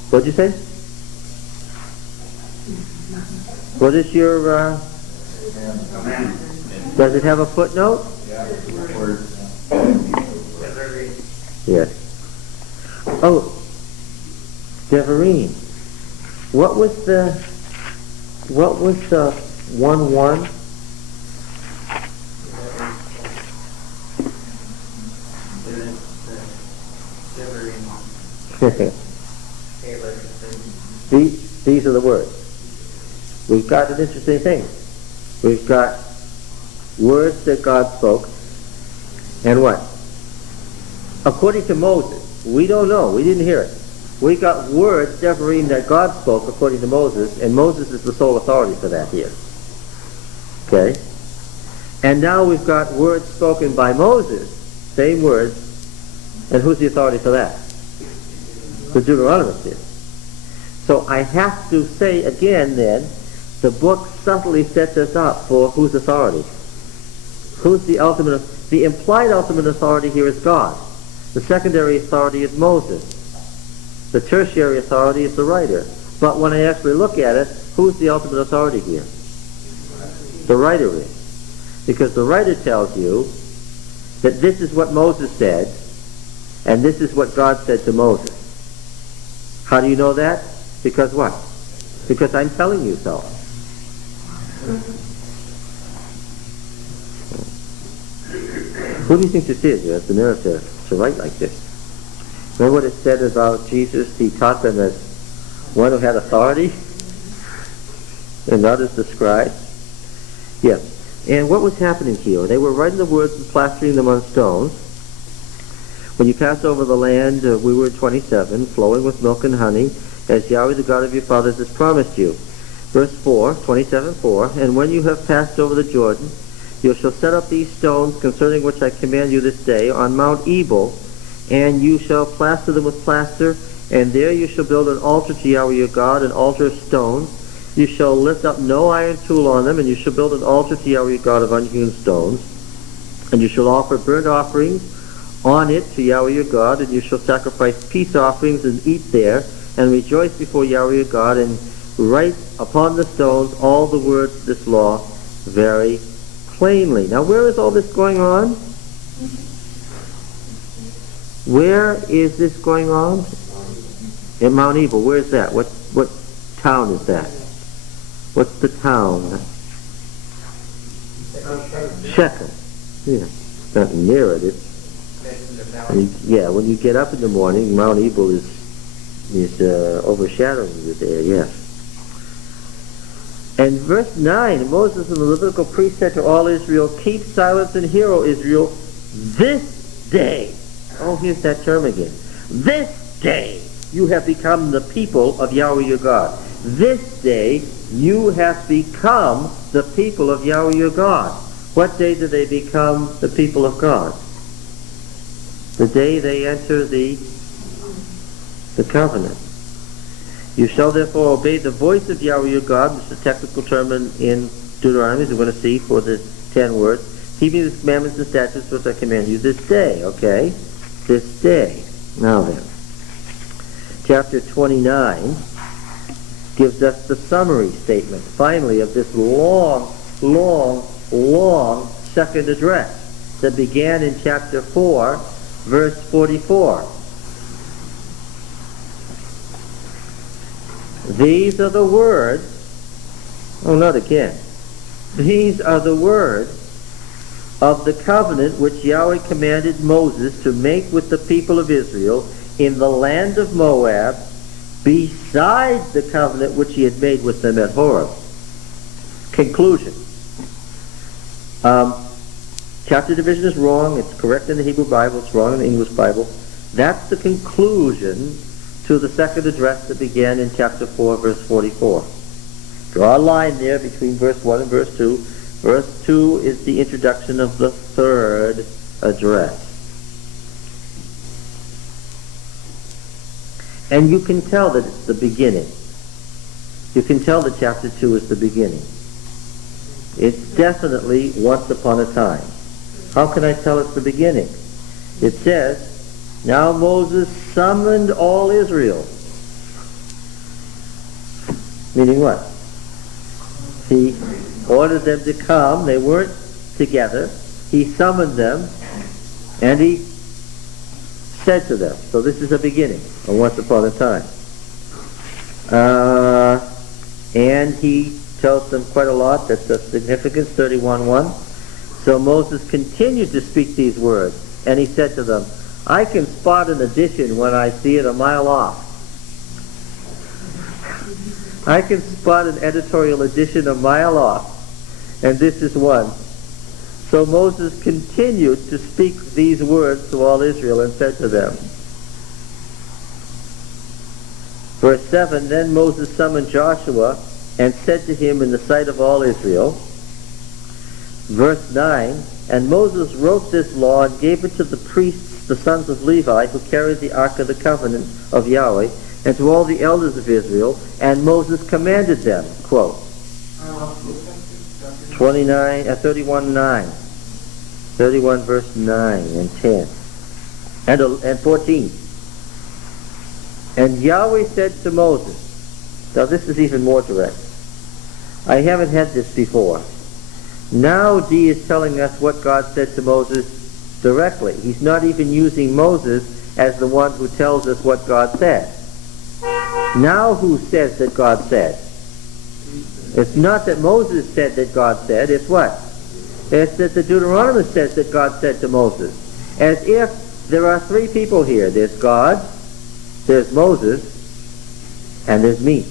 What'd you say? What is your... does it have a footnote? Yes. Oh, Devarim. What was the 1-1? These are the words. We've got an interesting thing. We've got words that God spoke, and what? According to Moses, we don't know, we didn't hear it. We got words, Devarim, that God spoke according to Moses, and Moses is the sole authority for that here. Okay? And now we've got words spoken by Moses, same words, and who's the authority for that? The Deuteronomist is. So I have to say again then, the book subtly sets us up for whose authority? Who's the ultimate? The implied ultimate authority here is God. The secondary authority is Moses. The tertiary authority is the writer. But when I actually look at it, who's the ultimate authority here? The writer is. Because the writer tells you that this is what Moses said, and this is what God said to Moses. How do you know that? Because what? Because I'm telling you so. Who do you think this is who has the nerve to write like this? Remember what it said about Jesus? He taught them as one who had authority and not as the scribes. Yes. And what was happening here? They were writing the words and plastering them on stones. When you pass over the land, we were in 27, flowing with milk and honey, as Yahweh the God of your fathers has promised you. Verse 4, 27:4, and when you have passed over the Jordan, you shall set up these stones concerning which I command you this day on Mount Ebal, and you shall plaster them with plaster, and there you shall build an altar to Yahweh your God, an altar of stones. You shall lift up no iron tool on them, and you shall build an altar to Yahweh your God of unhewn stones. And you shall offer burnt offerings on it to Yahweh your God, and you shall sacrifice peace offerings and eat there, and rejoice before Yahweh your God, and write upon the stones all the words of this law very plainly. Now where is all this going on? Where is this going on? At Mount Ebal. Where is that? What town is that? What's the town? Shechem. Shechem. Yeah. Not near it. It's valley. Yeah, when you get up in the morning, Mount Ebal is overshadowing you there, yes. And verse 9, Moses and the Levitical priest said to all Israel, keep silence and hear, O Israel, this day. Oh, here's that term again. This day you have become the people of Yahweh your God. This day you have become the people of Yahweh your God. What day do they become the people of God? The day they enter the covenant. You shall therefore obey the voice of Yahweh your God. This is a technical term in Deuteronomy, as we're going to see for the 10 words. Keeping the commandments and statutes which I command you this day, okay? This day. Now then, chapter 29 gives us the summary statement, finally, of this long second address that began in chapter 4, verse 44. These are the words, not again. These are the words of the covenant which Yahweh commanded Moses to make with the people of Israel in the land of Moab, besides the covenant which he had made with them at Horeb. Conclusion. Chapter division is wrong. It's correct in the Hebrew Bible. It's wrong in the English Bible. That's the conclusion to the second address that began in chapter 4, verse 44. Draw a line there between verse 1 and verse 2. Verse 2 is the introduction of the third address. And you can tell that it's the beginning. You can tell that chapter 2 is the beginning. It's definitely once upon a time. How can I tell it's the beginning? It says, now Moses summoned all Israel. Meaning what? He ordered them to come. They weren't together. He summoned them, and he said to them. So this is a beginning, or once upon a time. And he tells them quite a lot. That's of significance, 31:1. So Moses continued to speak these words, and he said to them, I can spot an addition when I see it a mile off. I can spot an editorial addition a mile off, and this is one. So Moses continued to speak these words to all Israel and said to them. Verse 7, then Moses summoned Joshua and said to him in the sight of all Israel. Verse 9, and Moses wrote this law and gave it to the priests, the sons of Levi, who carried the ark of the covenant of Yahweh, and to all the elders of Israel, and Moses commanded them, quote, 31:9, 31 verse 9 and 10, and 14. And Yahweh said to Moses, now this is even more direct. I haven't had this before. Now D is telling us what God said to Moses directly. He's not even using Moses as the one who tells us what God said. Now who says that God said? It's not that Moses said that God said, it's what? It's that the Deuteronomist says that God said to Moses. As if there are three people here. There's God, there's Moses, and there's me.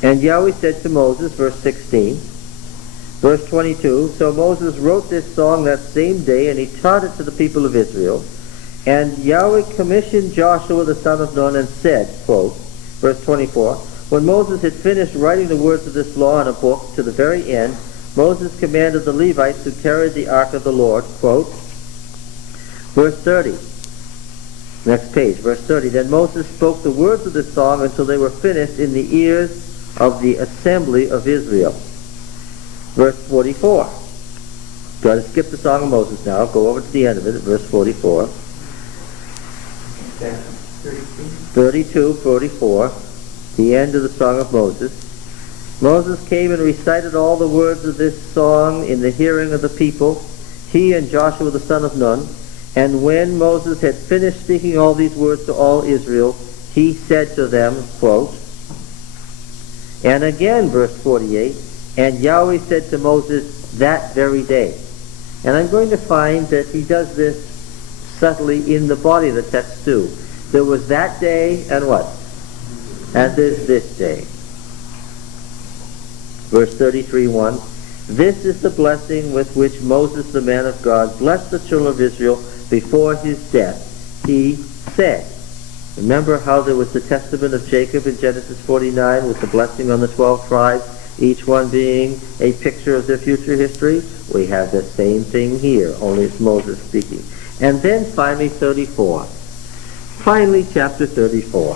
And Yahweh said to Moses, verse 16, verse 22, so Moses wrote this song that same day, and he taught it to the people of Israel. And Yahweh commissioned Joshua the son of Nun and said, quote, verse 24, when Moses had finished writing the words of this law in a book to the very end, Moses commanded the Levites who carried the ark of the Lord, quote, verse 30, next page, verse 30, then Moses spoke the words of this song until they were finished in the ears of the assembly of Israel. Verse 44. Got to skip the Song of Moses now. Go over to the end of it at verse 44. 32, 44. The end of the Song of Moses. Moses came and recited all the words of this song in the hearing of the people, he and Joshua the son of Nun. And when Moses had finished speaking all these words to all Israel, he said to them, quote, and again, verse 48, and Yahweh said to Moses that very day. And I'm going to find that he does this subtly in the body of the text too. There was that day and what? And there's this day. Verse 33:1. This is the blessing with which Moses, the man of God, blessed the children of Israel before his death. He said, remember how there was the testament of Jacob in Genesis 49 with the blessing on the 12 tribes, each one being a picture of their future history? We have the same thing here, only it's Moses speaking. And then finally 34. Finally chapter 34,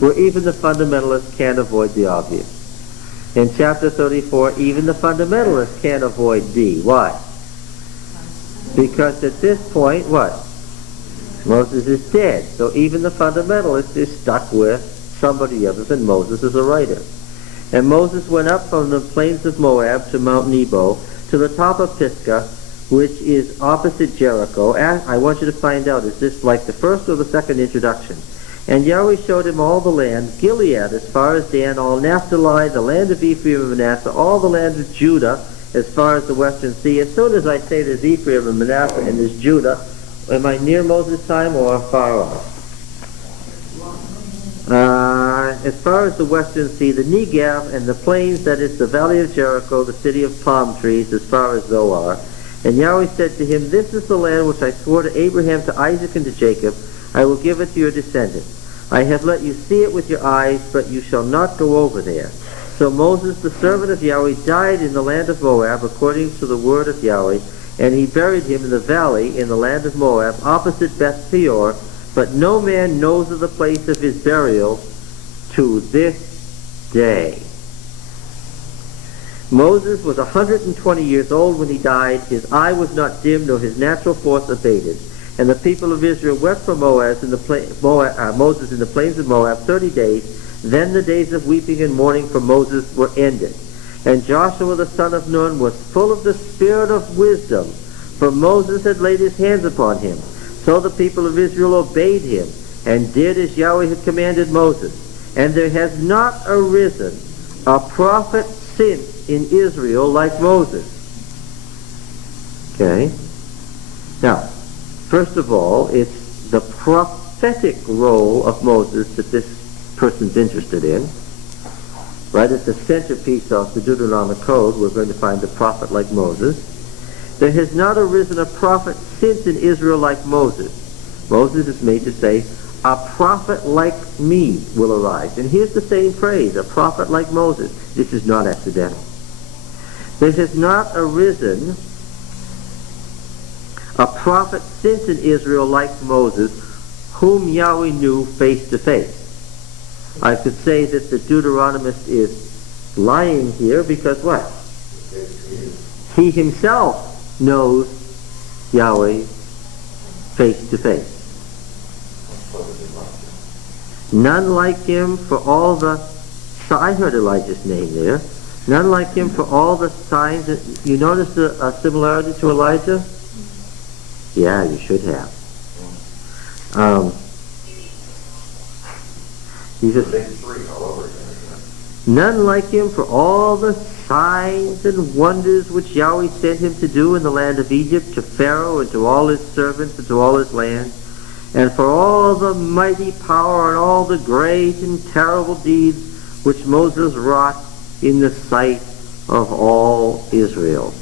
where even the fundamentalists can't avoid the obvious. In chapter 34, even the fundamentalists can't avoid D. Why? Because at this point, what? Moses is dead. So even the fundamentalist is stuck with somebody other than Moses as a writer. And Moses went up from the plains of Moab to Mount Nebo, to the top of Pisgah, which is opposite Jericho. And I want you to find out, is this like the first or the second introduction? And Yahweh showed him all the land, Gilead as far as Dan, all Naphtali, the land of Ephraim and Manasseh, all the land of Judah as far as the western sea. As soon as I say there's Ephraim and Manasseh and there's Judah, am I near Moses' time or far off? As far as the western sea, the Negev and the plains, that is the valley of Jericho, the city of palm trees, as far as Zoar. And Yahweh said to him, this is the land which I swore to Abraham, to Isaac, and to Jacob. I will give it to your descendants. I have let you see it with your eyes, but you shall not go over there. So Moses, the servant of Yahweh, died in the land of Moab, according to the word of Yahweh, and he buried him in the valley in the land of Moab, opposite Beth Peor, but no man knows of the place of his burial to this day. Moses was 120 years old when he died. His eye was not dim, nor his natural force abated. And the people of Israel wept for Moses in the plains of Moab 30 days. Then the days of weeping and mourning for Moses were ended. And Joshua the son of Nun was full of the spirit of wisdom, for Moses had laid his hands upon him. So the people of Israel obeyed him, and did as Yahweh had commanded Moses. And there has not arisen a prophet since in Israel like Moses. Okay? Now, first of all, it's the prophetic role of Moses that this person's interested in. Right at the centerpiece of the Deuteronomic Code, we're going to find a prophet like Moses. There has not arisen a prophet since in Israel like Moses. Moses is made to say, a prophet like me will arise. And here's the same phrase, a prophet like Moses. This is not accidental. There has not arisen a prophet since in Israel like Moses, whom Yahweh knew face to face. I could say that the Deuteronomist is lying here because what? He himself knows Yahweh face to face. None like him for all the... I heard Elijah's name there. None like him for all the signs. You notice a similarity to Elijah? Yeah, you should have. He's none like him for all the signs and wonders which Yahweh sent him to do in the land of Egypt, to Pharaoh and to all his servants and to all his land, and for all the mighty power and all the great and terrible deeds which Moses wrought in the sight of all Israel.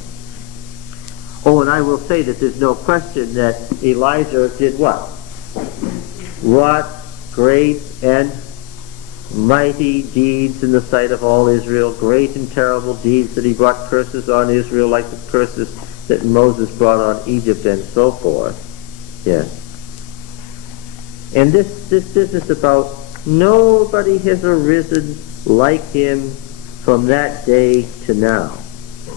Oh, and I will say that there's no question that Elijah did what? Wrought great and mighty deeds in the sight of all Israel, great and terrible deeds, that he brought curses on Israel like the curses that Moses brought on Egypt and so forth. Yes. And this business about nobody has arisen like him from that day to now.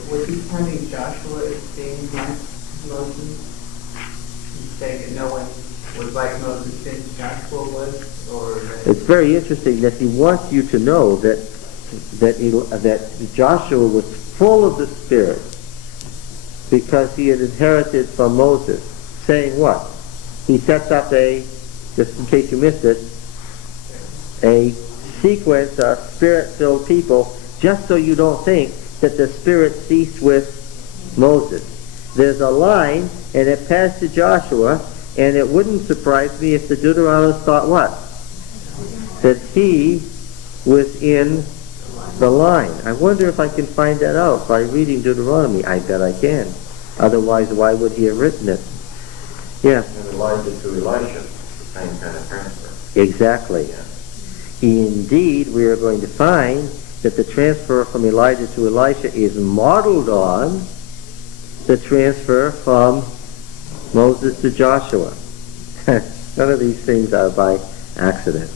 Was he counting Joshua as being like Moses? He's saying that no one was like Moses since Joshua was? Or it's very interesting that he wants you to know that Joshua was full of the Spirit because he had inherited from Moses, saying what? He sets up just in case you missed it, a sequence of Spirit-filled people, just so you don't think that the Spirit ceased with Moses. there's a line, and it passed to Joshua, and it wouldn't surprise me if the Deuteronomists thought what? That he was in the line. I wonder if I can find that out by reading Deuteronomy. I bet I can. Otherwise, why would he have written it? Yeah. And Elijah to Elisha, the same kind of transfer. Exactly. Yeah. Indeed, we are going to find that the transfer from Elijah to Elisha is modeled on the transfer from Moses to Joshua. None of these things are by accident.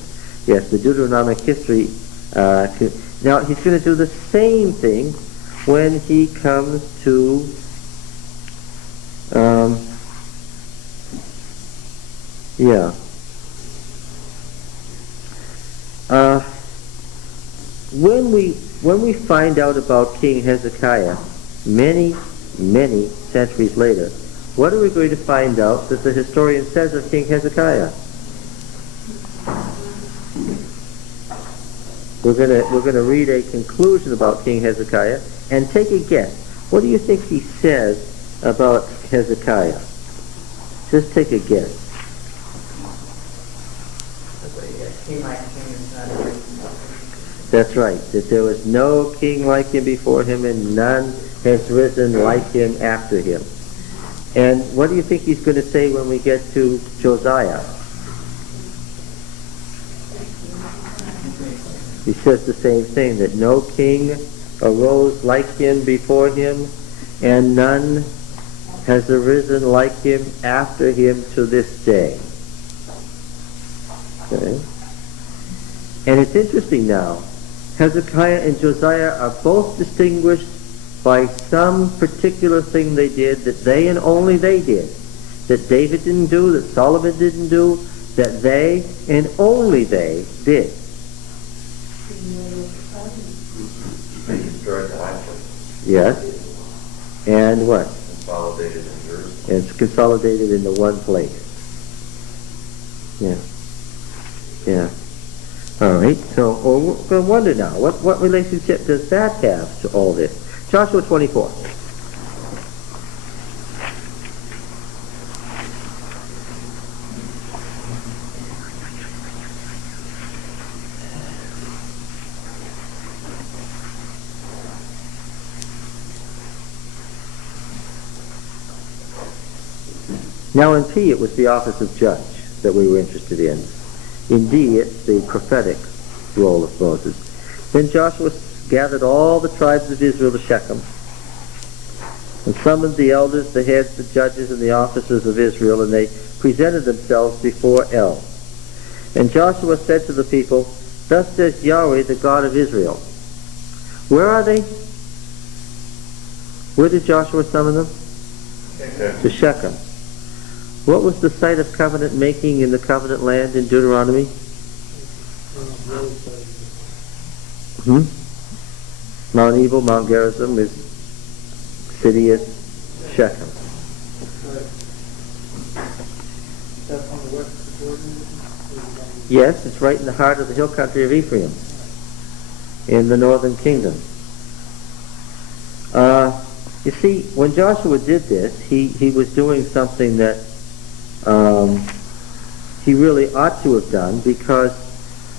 Yes, the Deuteronomic history. Now, he's going to do the same thing when he comes to when we find out about King Hezekiah many centuries later, what are we going to find out that the historian says of King Hezekiah? We're going to read a conclusion about King Hezekiah and take a guess. What do you think he says about Hezekiah? Just take a guess. That's right, that there was no king like him before him and none has risen like him after him. And what do you think he's going to say when we get to Josiah? He says the same thing, that no king arose like him before him and none has arisen like him after him to this day. Okay? And it's interesting now, Hezekiah and Josiah are both distinguished by some particular thing they did that they and only they did, that David didn't do, that Solomon didn't do, that they and only they did. They destroyed the high place. Yes. And what? Consolidated in Jerusalem. It's consolidated into one place. Yeah. Yeah. All right. So we're going to wonder now, what relationship does that have to all this? Joshua 24. Now in P, it was the office of judge that we were interested in. In D, it's the prophetic role of Moses. Then Joshua gathered all the tribes of Israel to Shechem and summoned the elders, the heads, the judges, and the officers of Israel, and they presented themselves before El. And Joshua said to the people, "Thus says Yahweh, the God of Israel." Where are they? Where did Joshua summon them? To Shechem. What was the site of covenant making in the covenant land in Deuteronomy? Mount Ebal, Mount Gerizim is city is Shechem. That's on the west border? Yes, it's right in the heart of the hill country of Ephraim, in the northern kingdom. You see, when Joshua did this, he was doing something that he really ought to have done, because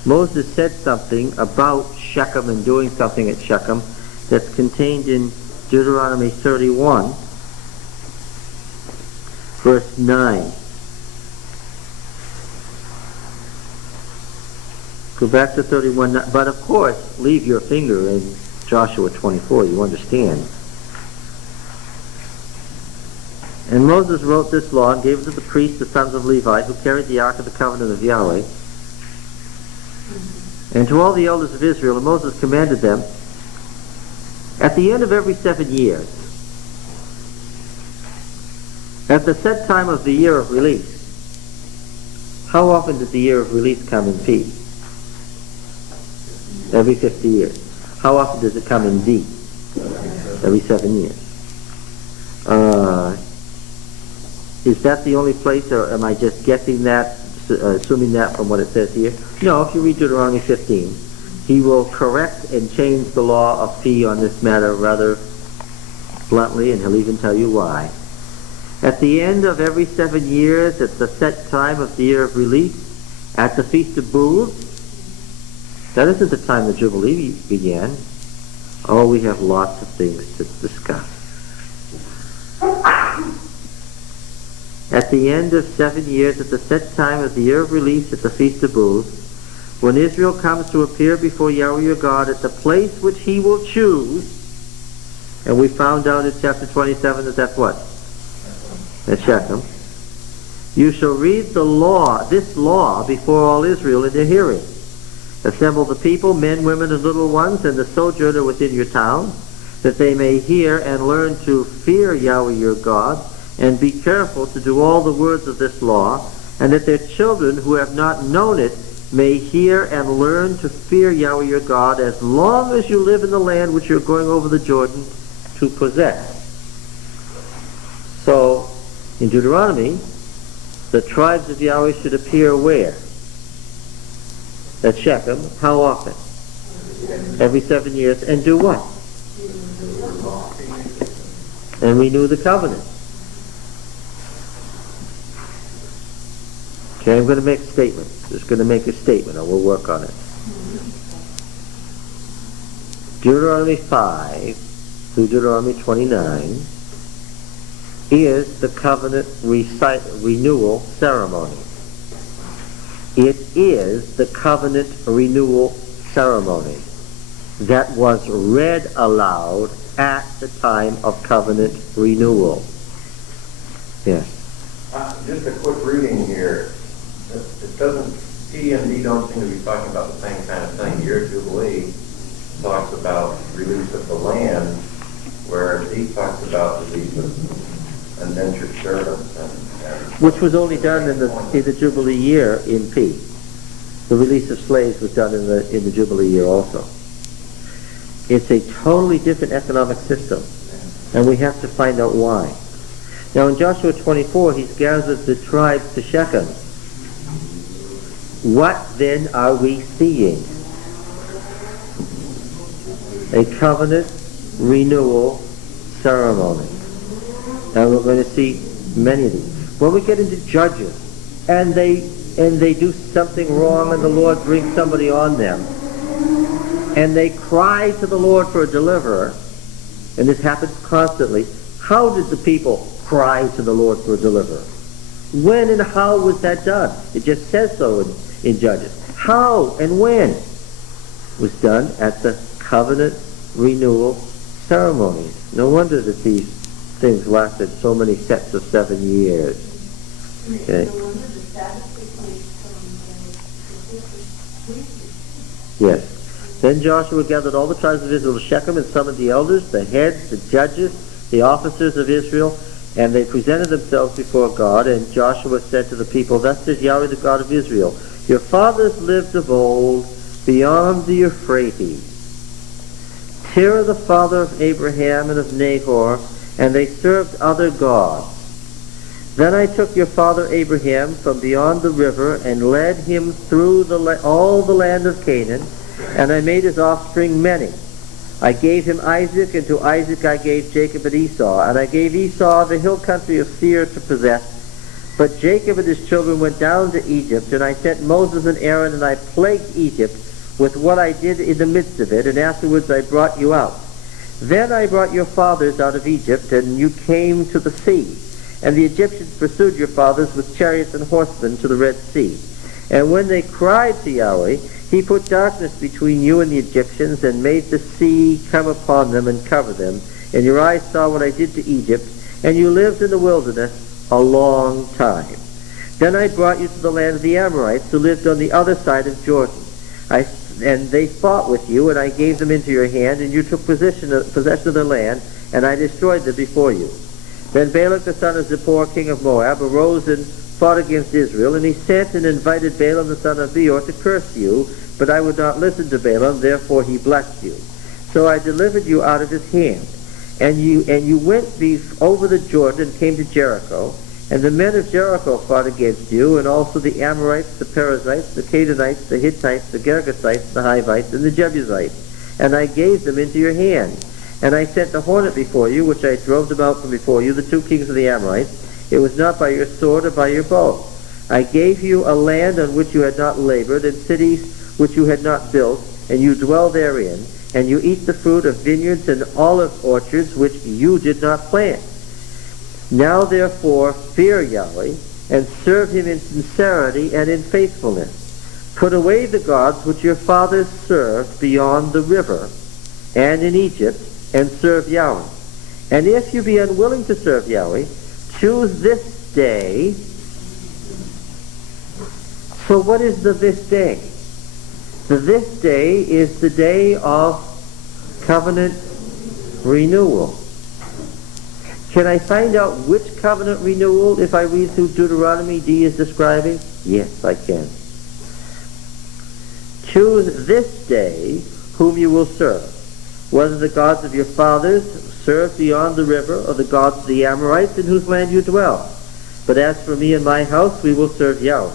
Moses said something about Shechem and doing something at Shechem that's contained in Deuteronomy 31, verse 9. Go back to 31, but of course, leave your finger in Joshua 24, you understand. And Moses wrote this law and gave it to the priests, the sons of Levi, who carried the ark of the covenant of Yahweh, and to all the elders of Israel. And Moses commanded them, at the end of every 7 years, at the set time of the year of release. How often did the year of release come in P? Every 50 years. How often does it come in D? Every 7 years. Is that the only place, or am I just guessing that, assuming that from what it says here? No, if you read Deuteronomy 15, he will correct and change the law of P on this matter rather bluntly, and he'll even tell you why. At the end of every 7 years, at the set time of the year of release, at the Feast of Booths, that isn't the time the Jubilee began. Oh, we have lots of things to discuss. At the end of 7 years, at the set time of the year of release, at the Feast of Booths, when Israel comes to appear before Yahweh your God at the place which he will choose, and we found out in chapter 27 that that's what? At Shechem. You shall read the law, this law, before all Israel in their hearing. Assemble the people, men, women, and little ones, and the sojourner within your town, that they may hear and learn to fear Yahweh your God, and be careful to do all the words of this law, and that their children who have not known it may hear and learn to fear Yahweh your God as long as you live in the land which you're going over the Jordan to possess. So, in Deuteronomy, the tribes of Yahweh should appear where? At Shechem. How often? Every 7 years. And do what? And renew the covenant. Okay, I'm going to make a statement. Just going to make a statement, and we'll work on it. Deuteronomy 5 through Deuteronomy 29 is the covenant renewal ceremony. It is the covenant renewal ceremony that was read aloud at the time of covenant renewal. Yes. Just a quick reading here. It doesn't, P and D don't seem to be talking about the same kind of thing. Year Jubilee talks about release of the land, whereas D talks about release of indentured servants. Which was only done in the Jubilee year in P. The release of slaves was done in the Jubilee year also. It's a totally different economic system, and we have to find out why. Now in Joshua 24, he's gathered the tribes to Shechem. What then are we seeing? A covenant renewal ceremony. And we're going to see many of these. When we get into Judges, and they do something wrong, and the Lord brings somebody on them, and they cry to the Lord for a deliverer, and this happens constantly. How did the people cry to the Lord for a deliverer? When and how was that done? It just says so in Judges. How and when? It was done at the covenant renewal ceremonies. No wonder that these things lasted so many sets of 7 years. Okay. Yes. Then Joshua gathered all the tribes of Israel to Shechem and summoned the elders, the heads, the judges, the officers of Israel, and they presented themselves before God. And Joshua said to the people, Thus says Yahweh the God of Israel, Your fathers lived of old beyond the Euphrates. Terah the father of Abraham and of Nahor, and they served other gods. Then I took your father Abraham from beyond the river and led him through all the land of Canaan, and I made his offspring many. I gave him Isaac, and to Isaac I gave Jacob and Esau, and I gave Esau the hill country of Seir to possess. But Jacob and his children went down to Egypt, and I sent Moses and Aaron, and I plagued Egypt with what I did in the midst of it, and afterwards I brought you out. Then I brought your fathers out of Egypt, and you came to the sea. And the Egyptians pursued your fathers with chariots and horsemen to the Red Sea. And when they cried to Yahweh, he put darkness between you and the Egyptians, and made the sea come upon them and cover them. And your eyes saw what I did to Egypt, and you lived in the wilderness a long time. Then I brought you to the land of the Amorites, who lived on the other side of Jordan. And they fought with you, and I gave them into your hand, and you took possession of their land, and I destroyed them before you. Then Balak the son of Zippor, king of Moab, arose and fought against Israel, and he sent and invited Balaam the son of Beor to curse you, but I would not listen to Balaam, therefore he blessed you. So I delivered you out of his hand. And you went over the Jordan and came to Jericho, and the men of Jericho fought against you, and also the Amorites, the Perizzites, the Canaanites, the Hittites, the Girgashites, the Hivites, and the Jebusites, and I gave them into your hand. And I sent the hornet before you, which I drove them out from before you, the 2 kings of the Amorites, It was not by your sword or by your bow. I gave you a land on which you had not labored, and cities which you had not built, and you dwell therein, and you eat the fruit of vineyards and olive orchards which you did not plant. Now therefore fear Yahweh, and serve him in sincerity and in faithfulness. Put away the gods which your fathers served beyond the river and in Egypt, and serve Yahweh. And if you be unwilling to serve Yahweh, choose this day. So what is the this day? The this day is the day of covenant renewal. Can I find out which covenant renewal if I read through Deuteronomy D is describing? Yes, I can. Choose this day whom you will serve, whether the gods of your fathers served beyond the river, or the gods of the Amorites in whose land you dwell. But as for me and my house, we will serve Yahweh.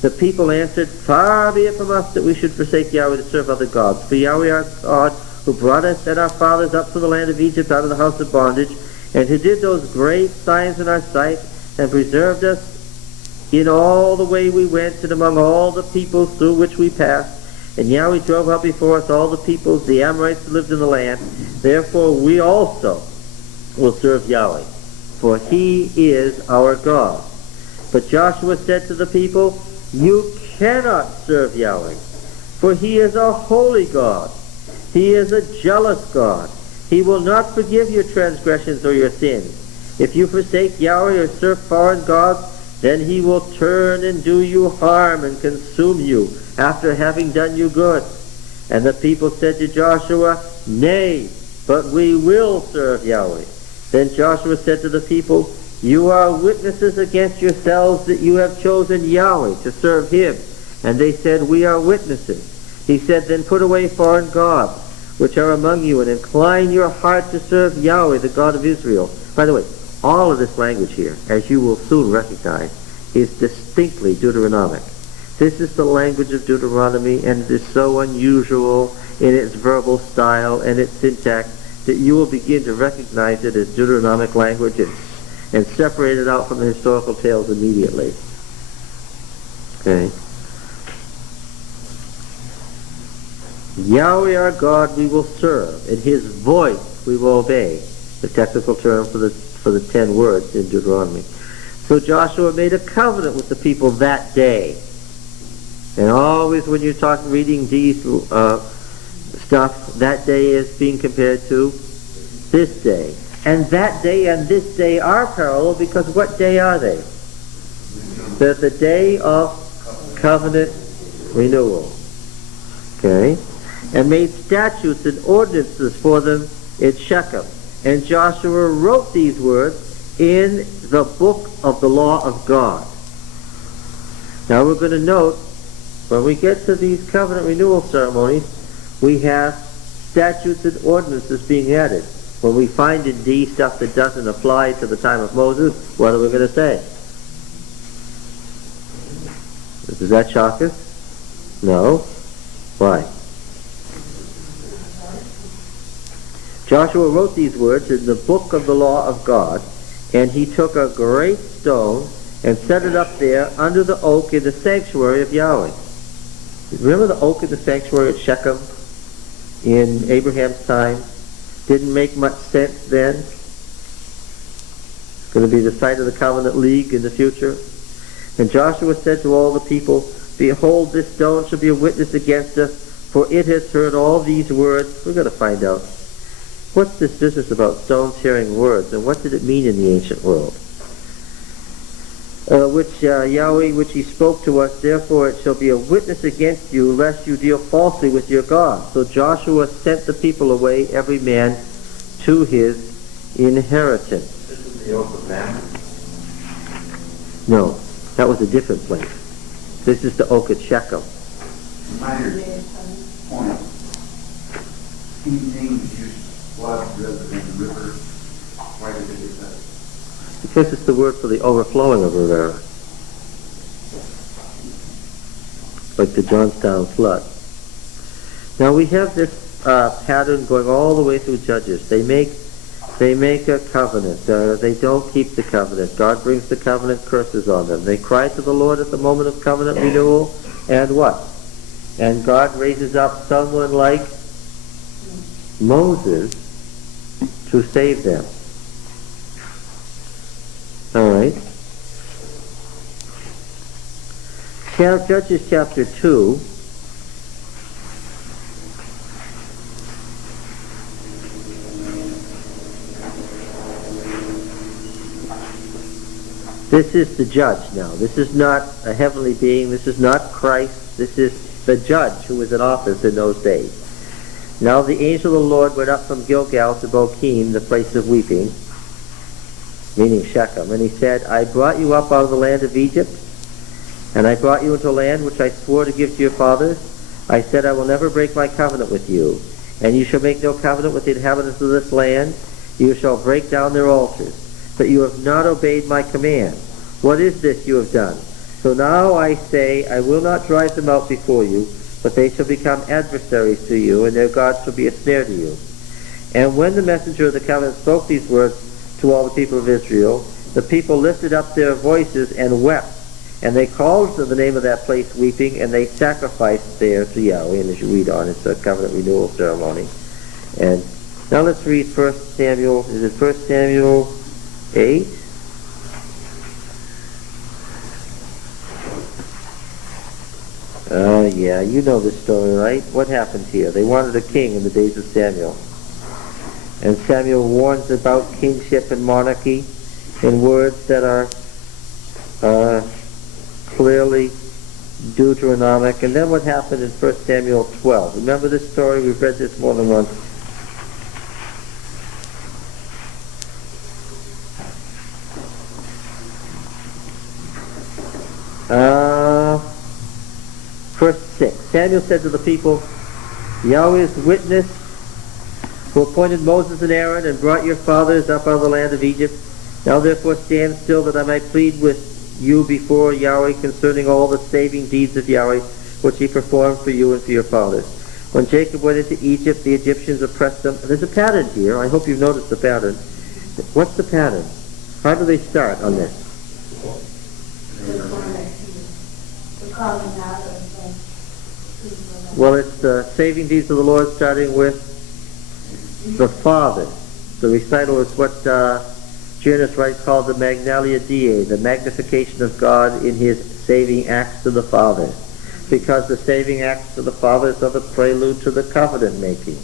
The people answered, Far be it from us that we should forsake Yahweh to serve other gods. For Yahweh our God, who brought us and our fathers up from the land of Egypt out of the house of bondage, and who did those great signs in our sight, and preserved us in all the way we went, and among all the peoples through which we passed. And Yahweh drove out before us all the peoples, the Amorites who lived in the land. Therefore we also will serve Yahweh, for he is our God. But Joshua said to the people, You cannot serve Yahweh, for he is a holy God. He is a jealous God. He will not forgive your transgressions or your sins. If you forsake Yahweh or serve foreign gods, then he will turn and do you harm and consume you after having done you good. And the people said to Joshua, Nay, but we will serve Yahweh. Then Joshua said to the people, You are witnesses against yourselves that you have chosen Yahweh to serve him. And they said, We are witnesses. He said, Then put away foreign gods which are among you, and incline your heart to serve Yahweh, the God of Israel. By the way, all of this language here, as you will soon recognize, is distinctly Deuteronomic. This is the language of Deuteronomy, and it is so unusual in its verbal style and its syntax that you will begin to recognize it as Deuteronomic language and separate it out from the historical tales immediately. Okay. Yahweh our God we will serve, and his voice we will obey. The technical term for the 10 words in Deuteronomy. So Joshua made a covenant with the people that day. And always when you're reading these stuff, that day is being compared to this day. And that day and this day are parallel, because what day are they? They're the day of covenant renewal. Okay? And made statutes and ordinances for them in Shechem. And Joshua wrote these words in the book of the law of God. Now we're going to note, when we get to these covenant renewal ceremonies, we have statutes and ordinances being added. When we find in D stuff that doesn't apply to the time of Moses, what are we going to say? Does that shock us? No. Why? Joshua wrote these words in the book of the law of God, and he took a great stone and set it up there under the oak in the sanctuary of Yahweh. Remember the oak in the sanctuary at Shechem in Abraham's time? Didn't make much sense then. It's going to be the site of the covenant league in the future. And Joshua said to all the people, Behold, this stone shall be a witness against us, for it has heard all these words. We're going to find out. What's this business about stones hearing words, and what did it mean in the ancient world? Yahweh, which he spoke to us, therefore it shall be a witness against you, lest you deal falsely with your God. So Joshua sent the people away, every man to his inheritance. This is the oath of Mamre? No, that was a different place. This is the oak at Shechem. Minor point. He named his blood rather than the river. Why did they do that? Because it's the word for the overflowing of a river. Like the Johnstown flood. Now we have this pattern going all the way through Judges. They make They make a covenant. They don't keep the covenant. God brings the covenant curses on them. They cry to the Lord at the moment of covenant renewal, and what? And God raises up someone like Moses to save them. All right. Judges chapter 2. This is the judge now. This is not a heavenly being. This is not Christ. This is the judge who was in office in those days. Now the angel of the Lord went up from Gilgal to Bochim, the place of weeping, meaning Shechem, and he said, I brought you up out of the land of Egypt, and I brought you into a land which I swore to give to your fathers. I said, I will never break my covenant with you, and you shall make no covenant with the inhabitants of this land. You shall break down their altars. But you have not obeyed my command. What is this you have done? So now I say, I will not drive them out before you, but they shall become adversaries to you, and their gods shall be a snare to you. And when the messenger of the covenant spoke these words to all the people of Israel, the people lifted up their voices and wept. And they called to the name of that place Weeping, and they sacrificed there to Yahweh. And as you read on, it's a covenant renewal ceremony. And now let's read 1 Samuel. Is it 1 Samuel 8? Yeah, you know this story, right? What happened here? They wanted a king in the days of Samuel. And Samuel warns about kingship and monarchy in words that are clearly Deuteronomic. And then what happened in 1 Samuel 12? Remember this story? We've read this more than once. Verse 6. Samuel said to the people, Yahweh is witness, who appointed Moses and Aaron and brought your fathers up out of the land of Egypt. Now therefore stand still, that I might plead with you before Yahweh concerning all the saving deeds of Yahweh, which he performed for you and for your fathers. When Jacob went into Egypt, the Egyptians oppressed them. There's a pattern here. I hope you've noticed the pattern. What's the pattern? How do they start on this? Well, it's the saving deeds of the Lord, starting with the Father. The recital is what Jonas Wright called the Magnalia Dei, the magnification of God in his saving acts to the Father. Because the saving acts to the fathers are the prelude to the covenant making.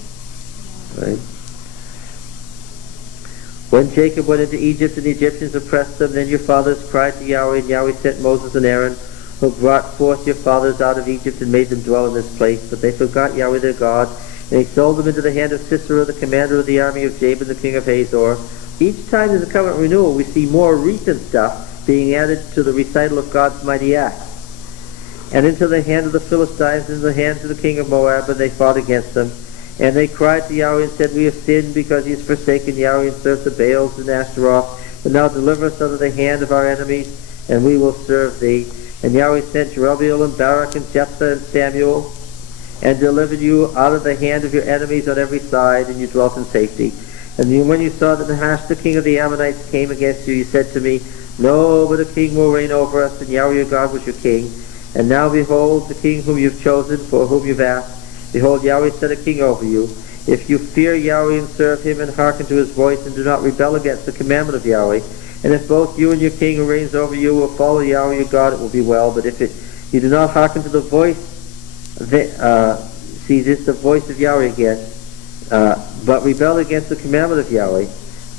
Right? When Jacob went into Egypt and the Egyptians oppressed them, then your fathers cried to Yahweh, and Yahweh sent Moses and Aaron, who brought forth your fathers out of Egypt and made them dwell in this place. But they forgot Yahweh their God, and he sold them into the hand of Sisera, the commander of the army of Jabin, the king of Hazor. Each time there's a covenant renewal, we see more recent stuff being added to the recital of God's mighty acts. And into the hand of the Philistines, into the hands of the king of Moab, and they fought against them. And they cried to Yahweh and said, we have sinned because he has forsaken Yahweh and served the Baals and Ashtaroth. But now deliver us out of the hand of our enemies, and we will serve thee. And Yahweh sent Jerubbaal and Barak and Jephthah and Samuel, and delivered you out of the hand of your enemies on every side, and you dwelt in safety. And when you saw that Nahash, the king of the Ammonites, came against you, you said to me, no, but a king will reign over us, and Yahweh your God was your king. And now behold, the king whom you've chosen, for whom you've asked, behold, Yahweh set a king over you. If you fear Yahweh and serve him and hearken to his voice, and do not rebel against the commandment of Yahweh, and if both you and your king who reigns over you will follow Yahweh your God, it will be well. But if you do not hearken to the voice, see this, the voice of Yahweh again, but rebel against the commandment of Yahweh,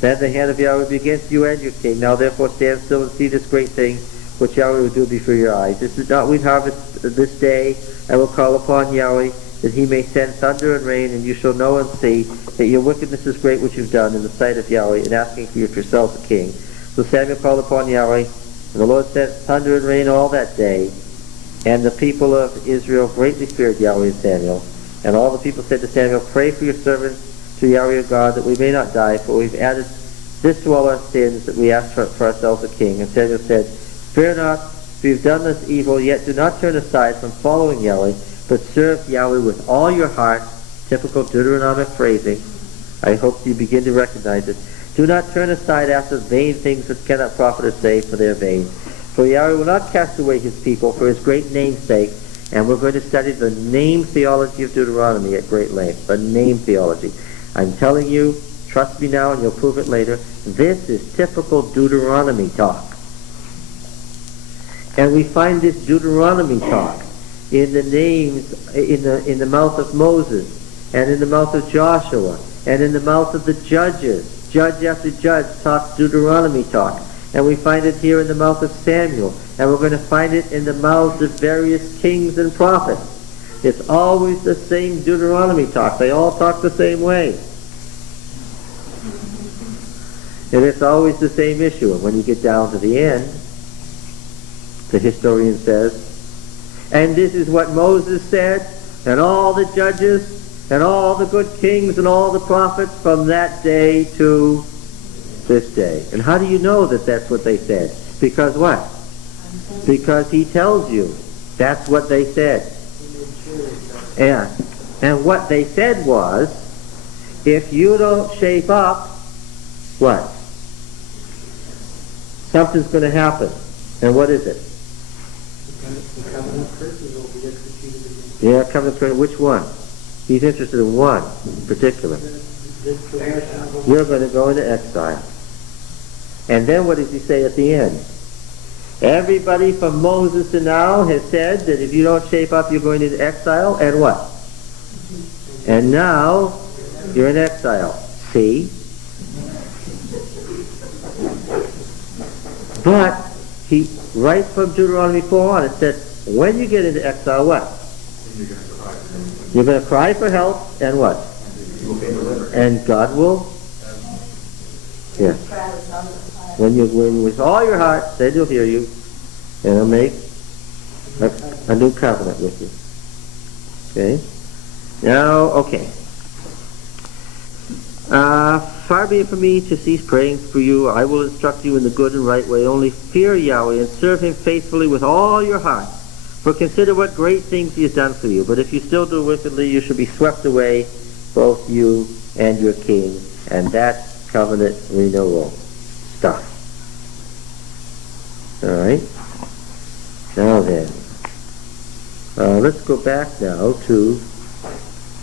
then the hand of Yahweh will be against you and your king. Now therefore stand still and see this great thing, which Yahweh will do before your eyes. This is not wheat harvest this day. I will call upon Yahweh, that he may send thunder and rain, and you shall know and see that your wickedness is great which you've done in the sight of Yahweh, in asking for yourselves a king. So Samuel called upon Yahweh, and the Lord sent thunder and rain all that day. And the people of Israel greatly feared Yahweh and Samuel. And all the people said to Samuel, pray for your servants to Yahweh your God, that we may not die, for we've added this to all our sins, that we ask for ourselves a king. And Samuel said, fear not, for you've done this evil, yet do not turn aside from following Yahweh, but serve Yahweh with all your heart. Typical Deuteronomic phrasing. I hope you begin to recognize it. Do not turn aside after vain things which cannot profit or save, for they are vain. For Yahweh will not cast away his people for his great name's sake. And we're going to study the name theology of Deuteronomy at great length. The name theology. I'm telling you, trust me now and you'll prove it later, this is typical Deuteronomy talk. And we find this Deuteronomy talk in the names, in the mouth of Moses, and in the mouth of Joshua, and in the mouth of the judges. Judge after judge talks Deuteronomy talk. And we find it here in the mouth of Samuel. And we're going to find it in the mouths of various kings and prophets. It's always the same Deuteronomy talk. They all talk the same way. And it's always the same issue. And when you get down to the end, the historian says, and this is what Moses said, and all the judges, and all the good kings, and all the prophets from that day to this day. And how do you know that that's what they said? Because what? Because he tells you that's what they said. And what they said was, if you don't shape up, what? Something's going to happen. And what is it? The covenant curses will be executed against Yeah, covenant curse. Which one? He's interested in one in particular. this possession of the You're going to go into exile. And then what does he say at the end? Everybody from Moses to now has said that if you don't shape up, you're going into exile. And what? And now you're in exile. See? But he, right from Deuteronomy 4 on, it says, when you get into exile, what? You're going to cry for help, and what? And God will? Yeah. When with all your heart, then he'll hear you, and he'll make a new covenant with you. Okay? Now, okay. Far be it from me to cease praying for you. I will instruct you in the good and right way. Only fear Yahweh and serve him faithfully with all your heart. For consider what great things he has done for you. But if you still do wickedly, you shall be swept away, both you and your king. And that's covenant renewal stuff. All right? Now then, let's go back now to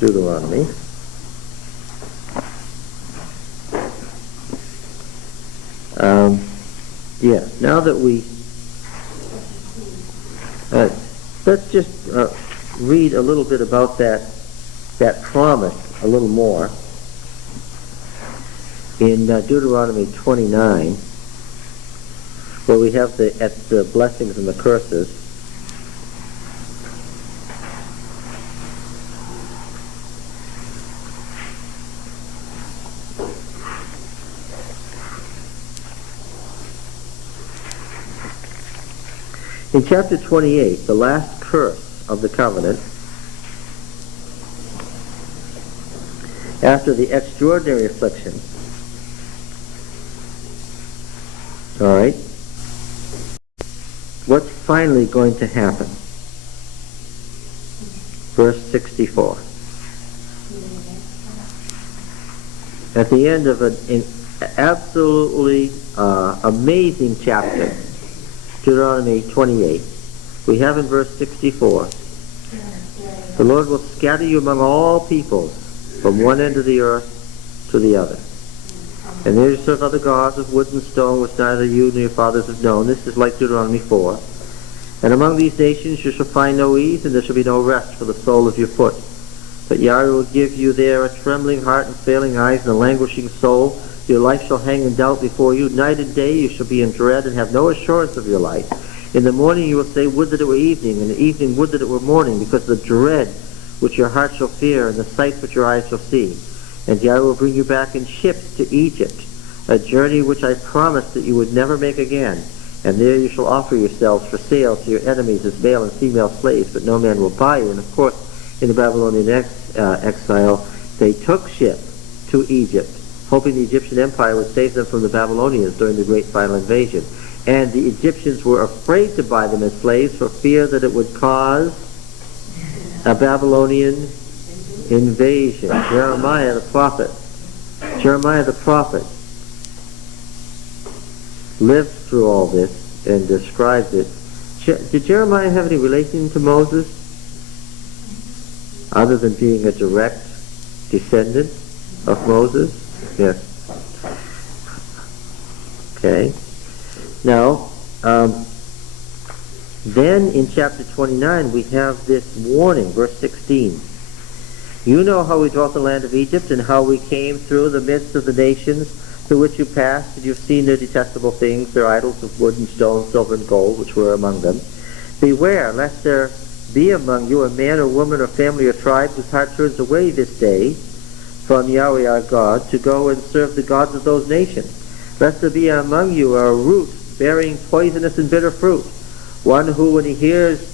Deuteronomy. Now that we let's just read a little bit about that promise a little more in Deuteronomy 29, where we have the blessings and the curses. In chapter 28, the last curse of the covenant, after the extraordinary affliction, all right, what's finally going to happen? Verse 64. At the end of an absolutely amazing chapter, Deuteronomy 28, we have in verse 64, the Lord will scatter you among all peoples from one end of the earth to the other. And there you serve other gods of wood and stone which neither you nor your fathers have known. This is like Deuteronomy 4. And among these nations you shall find no ease, and there shall be no rest for the sole of your foot. But Yahweh will give you there a trembling heart and failing eyes and a languishing soul. Your life shall hang in doubt before you. Night and day you shall be in dread and have no assurance of your life. In the morning you will say, would that it were evening, and in the evening would that it were morning, because the dread which your heart shall fear, and the sight which your eyes shall see. And Yahweh will bring you back in ships to Egypt, a journey which I promised that you would never make again. And there you shall offer yourselves for sale to your enemies as male and female slaves, but no man will buy you. And of course, in the Babylonian exile, they took ship to Egypt, hoping the Egyptian Empire would save them from the Babylonians during the great final invasion. And the Egyptians were afraid to buy them as slaves for fear that it would cause a Babylonian invasion. Jeremiah the prophet lived through all this and describes it. Did Jeremiah have any relation to Moses other than being a direct descendant of Moses? Yes. Okay. Now, then in chapter 29 we have this warning, verse 16. You know how we dwelt in the land of Egypt, and how we came through the midst of the nations through which you passed, and you've seen their detestable things, their idols of wood and stone, silver and gold, which were among them. Beware, lest there be among you a man or woman or family or tribe whose heart turns away this day from Yahweh our God to go and serve the gods of those nations. Lest there be among you a root bearing poisonous and bitter fruit, one who, when he hears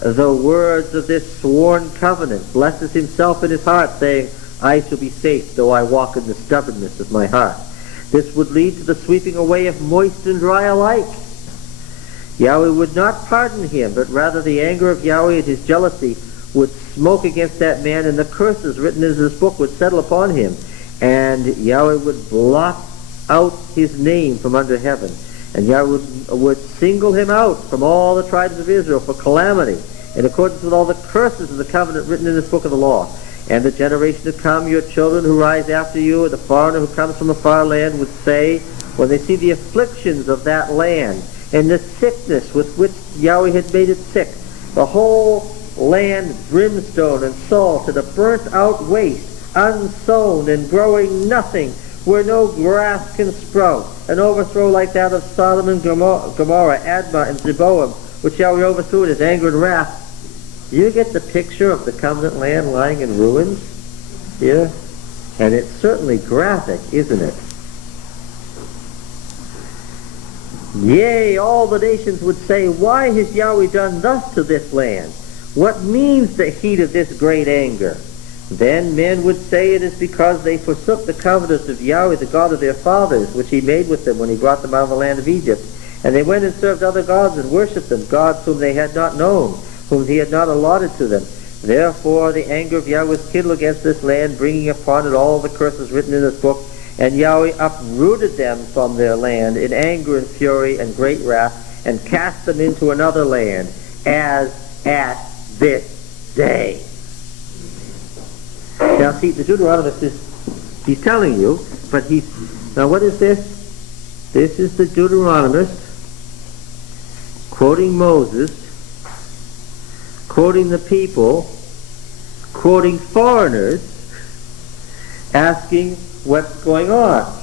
the words of this sworn covenant, blesses himself in his heart, saying, I shall be safe, though I walk in the stubbornness of my heart. This would lead to the sweeping away of moist and dry alike. Yahweh would not pardon him, but rather the anger of Yahweh and his jealousy would smoke against that man, and the curses written in this book would settle upon him, and Yahweh would blot out his name from under heaven, and Yahweh would single him out from all the tribes of Israel for calamity, in accordance with all the curses of the covenant written in this book of the law. And the generation to come, your children who rise after you, and the foreigner who comes from a far land, would say, when they see the afflictions of that land, and the sickness with which Yahweh had made it sick, the whole land brimstone and salt, and a burnt-out waste, unsown and growing nothing, where no grass can sprout, an overthrow like that of Sodom and Gomorrah, Admah and Zeboim, which Yahweh overthrew in his anger and wrath. You get the picture of the covenant land lying in ruins here? And it's certainly graphic, isn't it? Yea, all the nations would say, why has Yahweh done thus to this land? What means the heat of this great anger? Then men would say it is because they forsook the covenant of Yahweh, the God of their fathers, which he made with them when he brought them out of the land of Egypt. And they went and served other gods and worshipped them, gods whom they had not known, whom he had not allotted to them. Therefore the anger of Yahweh was kindled against this land, bringing upon it all the curses written in this book. And Yahweh uprooted them from their land in anger and fury and great wrath, and cast them into another land, as at this day. Now see, the Deuteronomist he's telling you, but now what is this? This is the Deuteronomist quoting Moses, quoting the people, quoting foreigners, asking what's going on.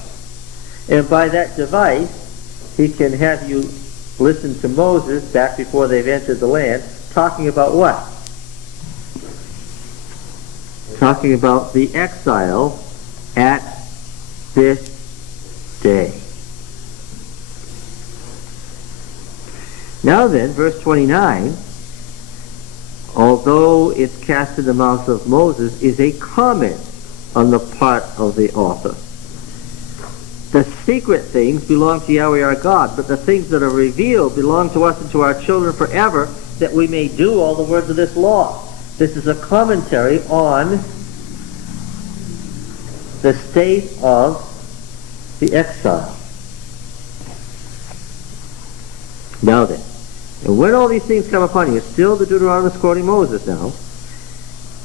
And by that device, he can have you listen to Moses back before they've entered the land, talking about what? Talking about the exile at this day. Now then, verse 29, although it's cast in the mouth of Moses, is a comment on the part of the author. The secret things belong to Yahweh our God, but the things that are revealed belong to us and to our children forever, that we may do all the words of this law. This is a commentary on the state of the exile. Now then, and when all these things come upon you, still the Deuteronomist quoting Moses now,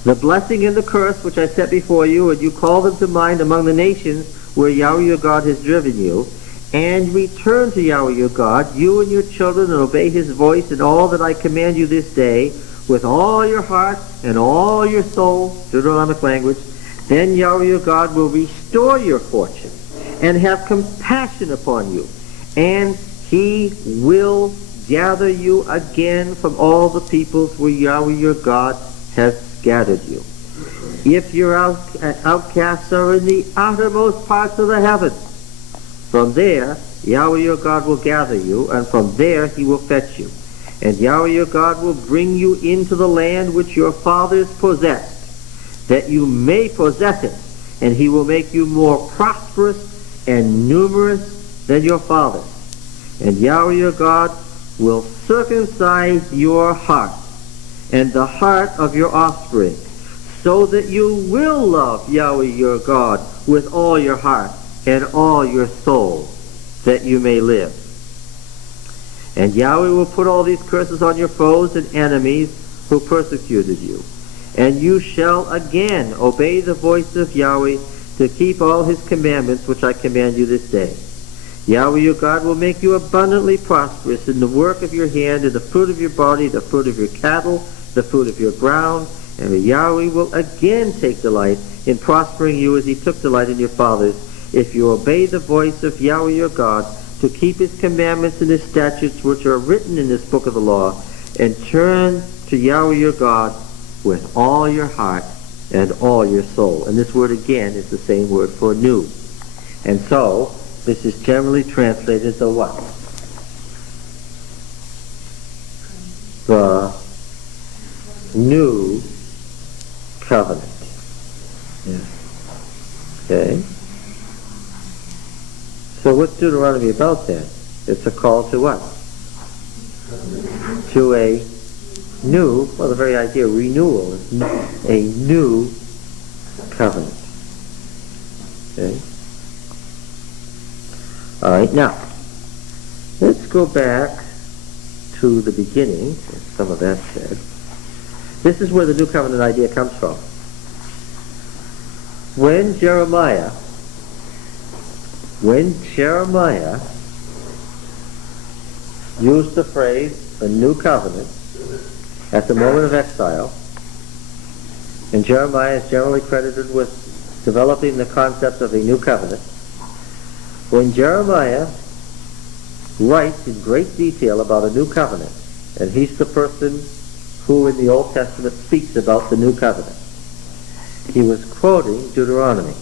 the blessing and the curse which I set before you, and you call them to mind among the nations where Yahweh your God has driven you, and return to Yahweh your God, you and your children, and obey his voice in all that I command you this day, with all your heart and all your soul, Deuteronomic language, then Yahweh your God will restore your fortune and have compassion upon you, and he will gather you again from all the peoples where Yahweh your God has scattered you. If your outcasts are in the uttermost parts of the heavens, from there Yahweh your God will gather you, and from there he will fetch you. And Yahweh your God will bring you into the land which your fathers possessed, that you may possess it, and he will make you more prosperous and numerous than your fathers. And Yahweh your God will circumcise your heart and the heart of your offspring, so that you will love Yahweh your God with all your heart and all your soul, that you may live. And Yahweh will put all these curses on your foes and enemies who persecuted you. And you shall again obey the voice of Yahweh to keep all his commandments which I command you this day. Yahweh your God will make you abundantly prosperous in the work of your hand, in the fruit of your body, the fruit of your cattle, the fruit of your ground. And Yahweh will again take delight in prospering you as he took delight in your fathers, if you obey the voice of Yahweh your God, to keep his commandments and his statutes which are written in this book of the law, and turn to Yahweh your God with all your heart and all your soul. And this word again is the same word for new. And so, this is generally translated the what? The new covenant. Yeah. Okay? So what's Deuteronomy about then? It's a call to what? To a new, well, the very idea of renewal is a new covenant. Okay? All right, now, let's go back to the beginning, as some of that said. This is where the new covenant idea comes from. When Jeremiah used the phrase, a new covenant, at the moment of exile, and Jeremiah is generally credited with developing the concept of a new covenant, when Jeremiah writes in great detail about a new covenant, and he's the person who in the Old Testament speaks about the new covenant, he was quoting Deuteronomy.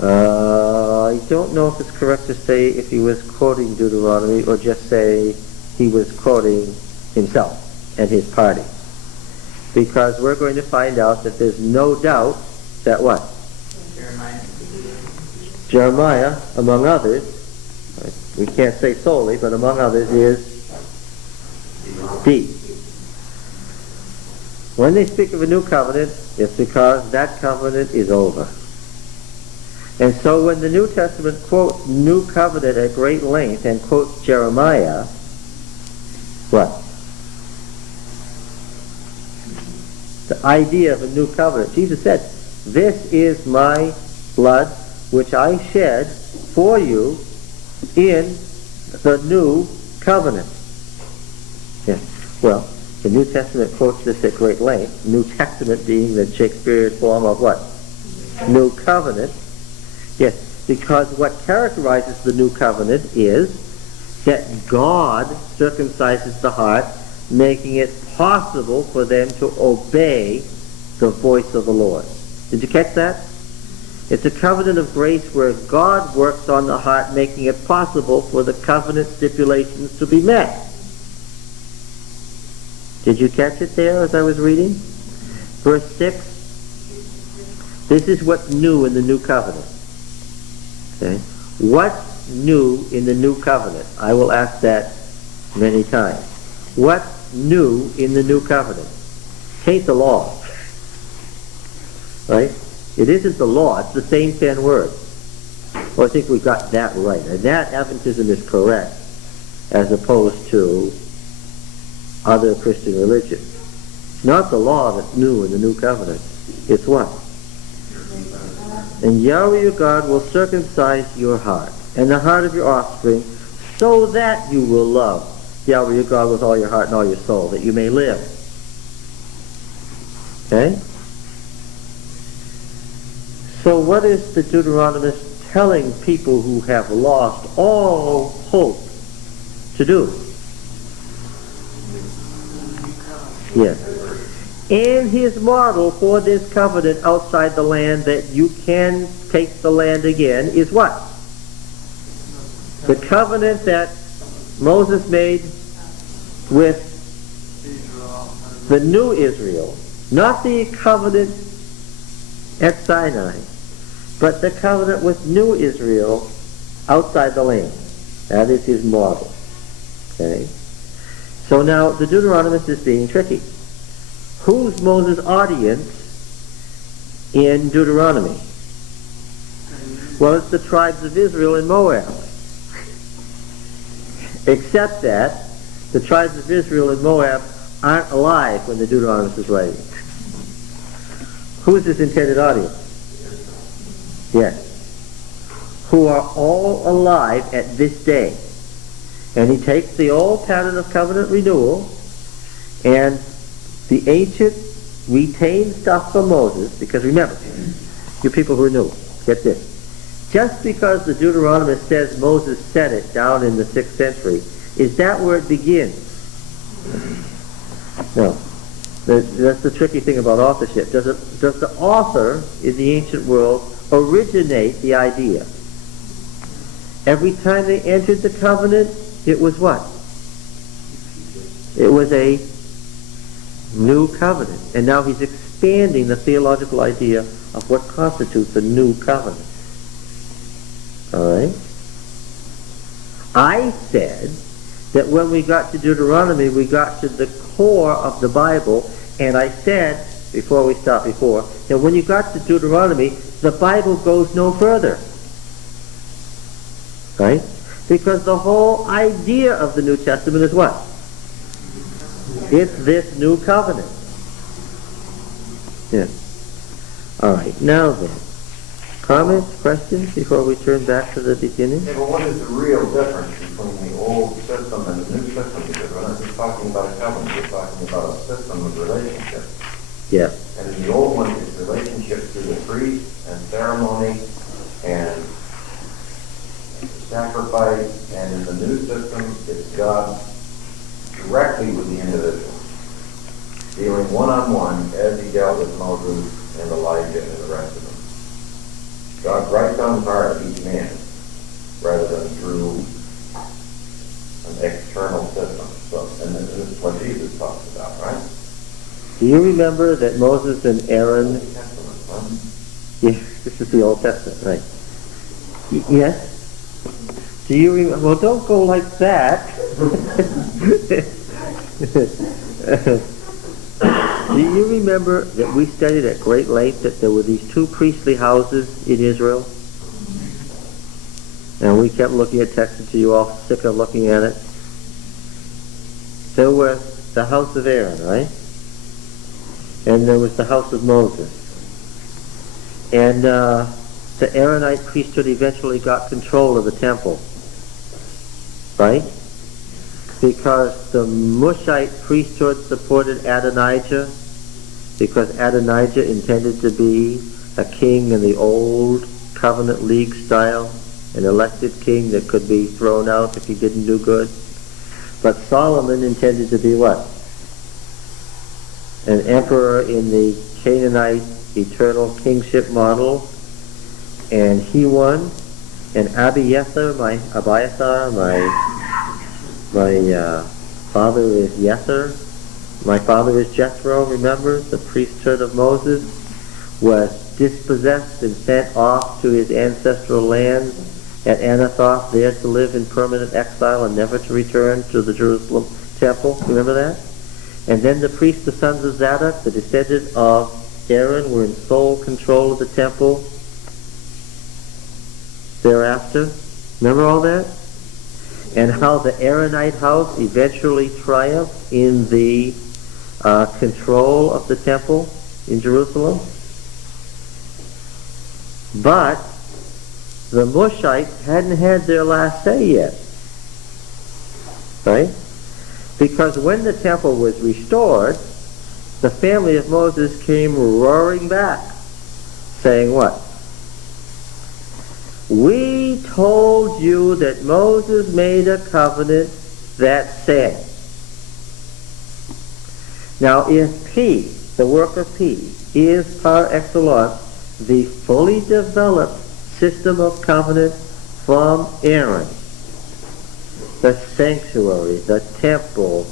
I don't know if it's correct to say if he was quoting Deuteronomy or just say he was quoting himself and his party. Because we're going to find out that there's no doubt that what? Jeremiah, among others, we can't say solely, but among others is D. When they speak of a new covenant, it's because that covenant is over. And so when the New Testament quotes New Covenant at great length and quotes Jeremiah, what? The idea of a new covenant. Jesus said, "This is my blood which I shed for you in the new covenant." Yeah. Well, the New Testament quotes this at great length. New Testament being the Shakespearean form of what? New covenant. Yes, because what characterizes the new covenant is that God circumcises the heart, making it possible for them to obey the voice of the Lord. Did you catch that? It's a covenant of grace where God works on the heart, making it possible for the covenant stipulations to be met. Did you catch it there as I was reading? Verse 6. This is what's new in the new covenant. Okay? What's new in the new covenant? I will ask that many times. What's new in the new covenant? It ain't the law. Right? It isn't the law. It's the same 10 words. Well, I think we got that right. And that Adventism is correct as opposed to other Christian religions. It's not the law that's new in the new covenant. It's what? And Yahweh your God will circumcise your heart and the heart of your offspring, so that you will love Yahweh your God with all your heart and all your soul, that you may live. Okay? So what is the Deuteronomist telling people who have lost all hope to do? Yes. And his model for this covenant outside the land, that you can take the land again, is what? The covenant that Moses made with the new Israel. Not the covenant at Sinai, but the covenant with new Israel outside the land. That is his model. Okay? So now the Deuteronomist is being tricky. Who's Moses' audience in Deuteronomy? Well, it's the tribes of Israel and Moab. Except that the tribes of Israel and Moab aren't alive when the Deuteronomist is writing. Who is his intended audience? Yes. Who are all alive at this day. And he takes the old pattern of covenant renewal and the ancient retained stuff from Moses, because remember, you people who are new, get this. Just because the Deuteronomist says Moses said it down in the 6th century, is that where it begins? No. That's the tricky thing about authorship. Does the author in the ancient world originate the idea? Every time they entered the covenant, it was what? It was a new covenant. And now he's expanding the theological idea of what constitutes a new covenant. Alright? I said that when we got to Deuteronomy, we got to the core of the Bible, and I said, before we stopped before, that when you got to Deuteronomy, the Bible goes no further. Right? Because the whole idea of the New Testament is what? It's this new covenant. Yeah. Alright, now then. Comments, questions before we turn back to the beginning? Yeah, but what is the real difference between the old system and the new system? Because we're not just talking about a covenant, we're talking about a system of relationships. Yeah. And in the old one, it's relationships through the priest and ceremony and sacrifice, and in the new system, it's God directly with the individual, dealing one-on-one as he dealt with Moses and Elijah and the rest of them. God writes on the heart of each man, rather than through an external system. So, and this is what Jesus talks about, right? Do you remember that Moses and Aaron... Old Testament, huh? Yeah, this is the Old Testament, right? Yes? Do you remember? Well, don't go like that. Do you remember that we studied at great length that there were these two priestly houses in Israel? And we kept looking at text until you all sick of looking at it. There was the house of Aaron, right? And there was the house of Moses. And the Aaronite priesthood eventually got control of the temple. Right? Because the Mushite priesthood supported Adonijah, because Adonijah intended to be a king in the old covenant league style, an elected king that could be thrown out if he didn't do good. But Solomon intended to be what? An emperor in the Canaanite eternal kingship model, and he won. And Abiathar, my father is Yether, my father is Jethro, remember? The priesthood of Moses was dispossessed and sent off to his ancestral land at Anathoth, there to live in permanent exile and never to return to the Jerusalem temple. Remember that? And then the priests, the sons of Zadok, the descendant of Aaron, were in sole control of the temple thereafter. Remember all that? And how the Aaronite house eventually triumphed in the control of the temple in Jerusalem. But the Mushites hadn't had their last say yet. Right? Because when the temple was restored, the family of Moses came roaring back, saying what? We told you that Moses made a covenant that said. Now, if P, the work of P, is par excellence the fully developed system of covenant from Aaron, the sanctuary, the temple,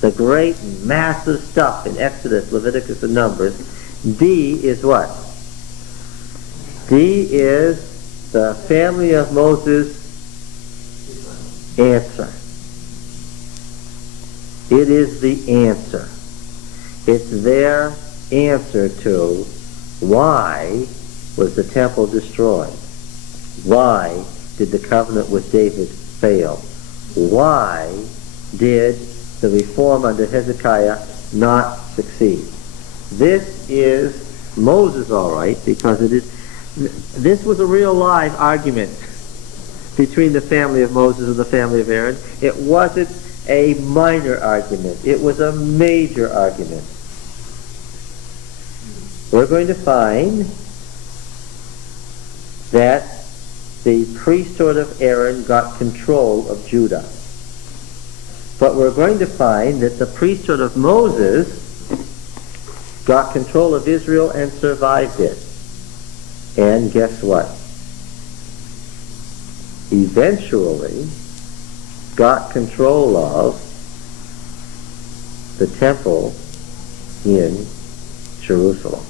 the great massive stuff in Exodus, Leviticus, and Numbers, D is what? D is the family of Moses' answer. It is the answer. It's their answer to why was the temple destroyed? Why did the covenant with David fail? why did the reform under Hezekiah not succeed? This is Moses, all right, because this was a real live argument between the family of Moses and the family of Aaron. It wasn't a minor argument. It was a major argument. We're going to find that the priesthood of Aaron got control of Judah. But we're going to find that the priesthood of Moses got control of Israel and survived it. And guess what? Eventually got control of the temple in Jerusalem.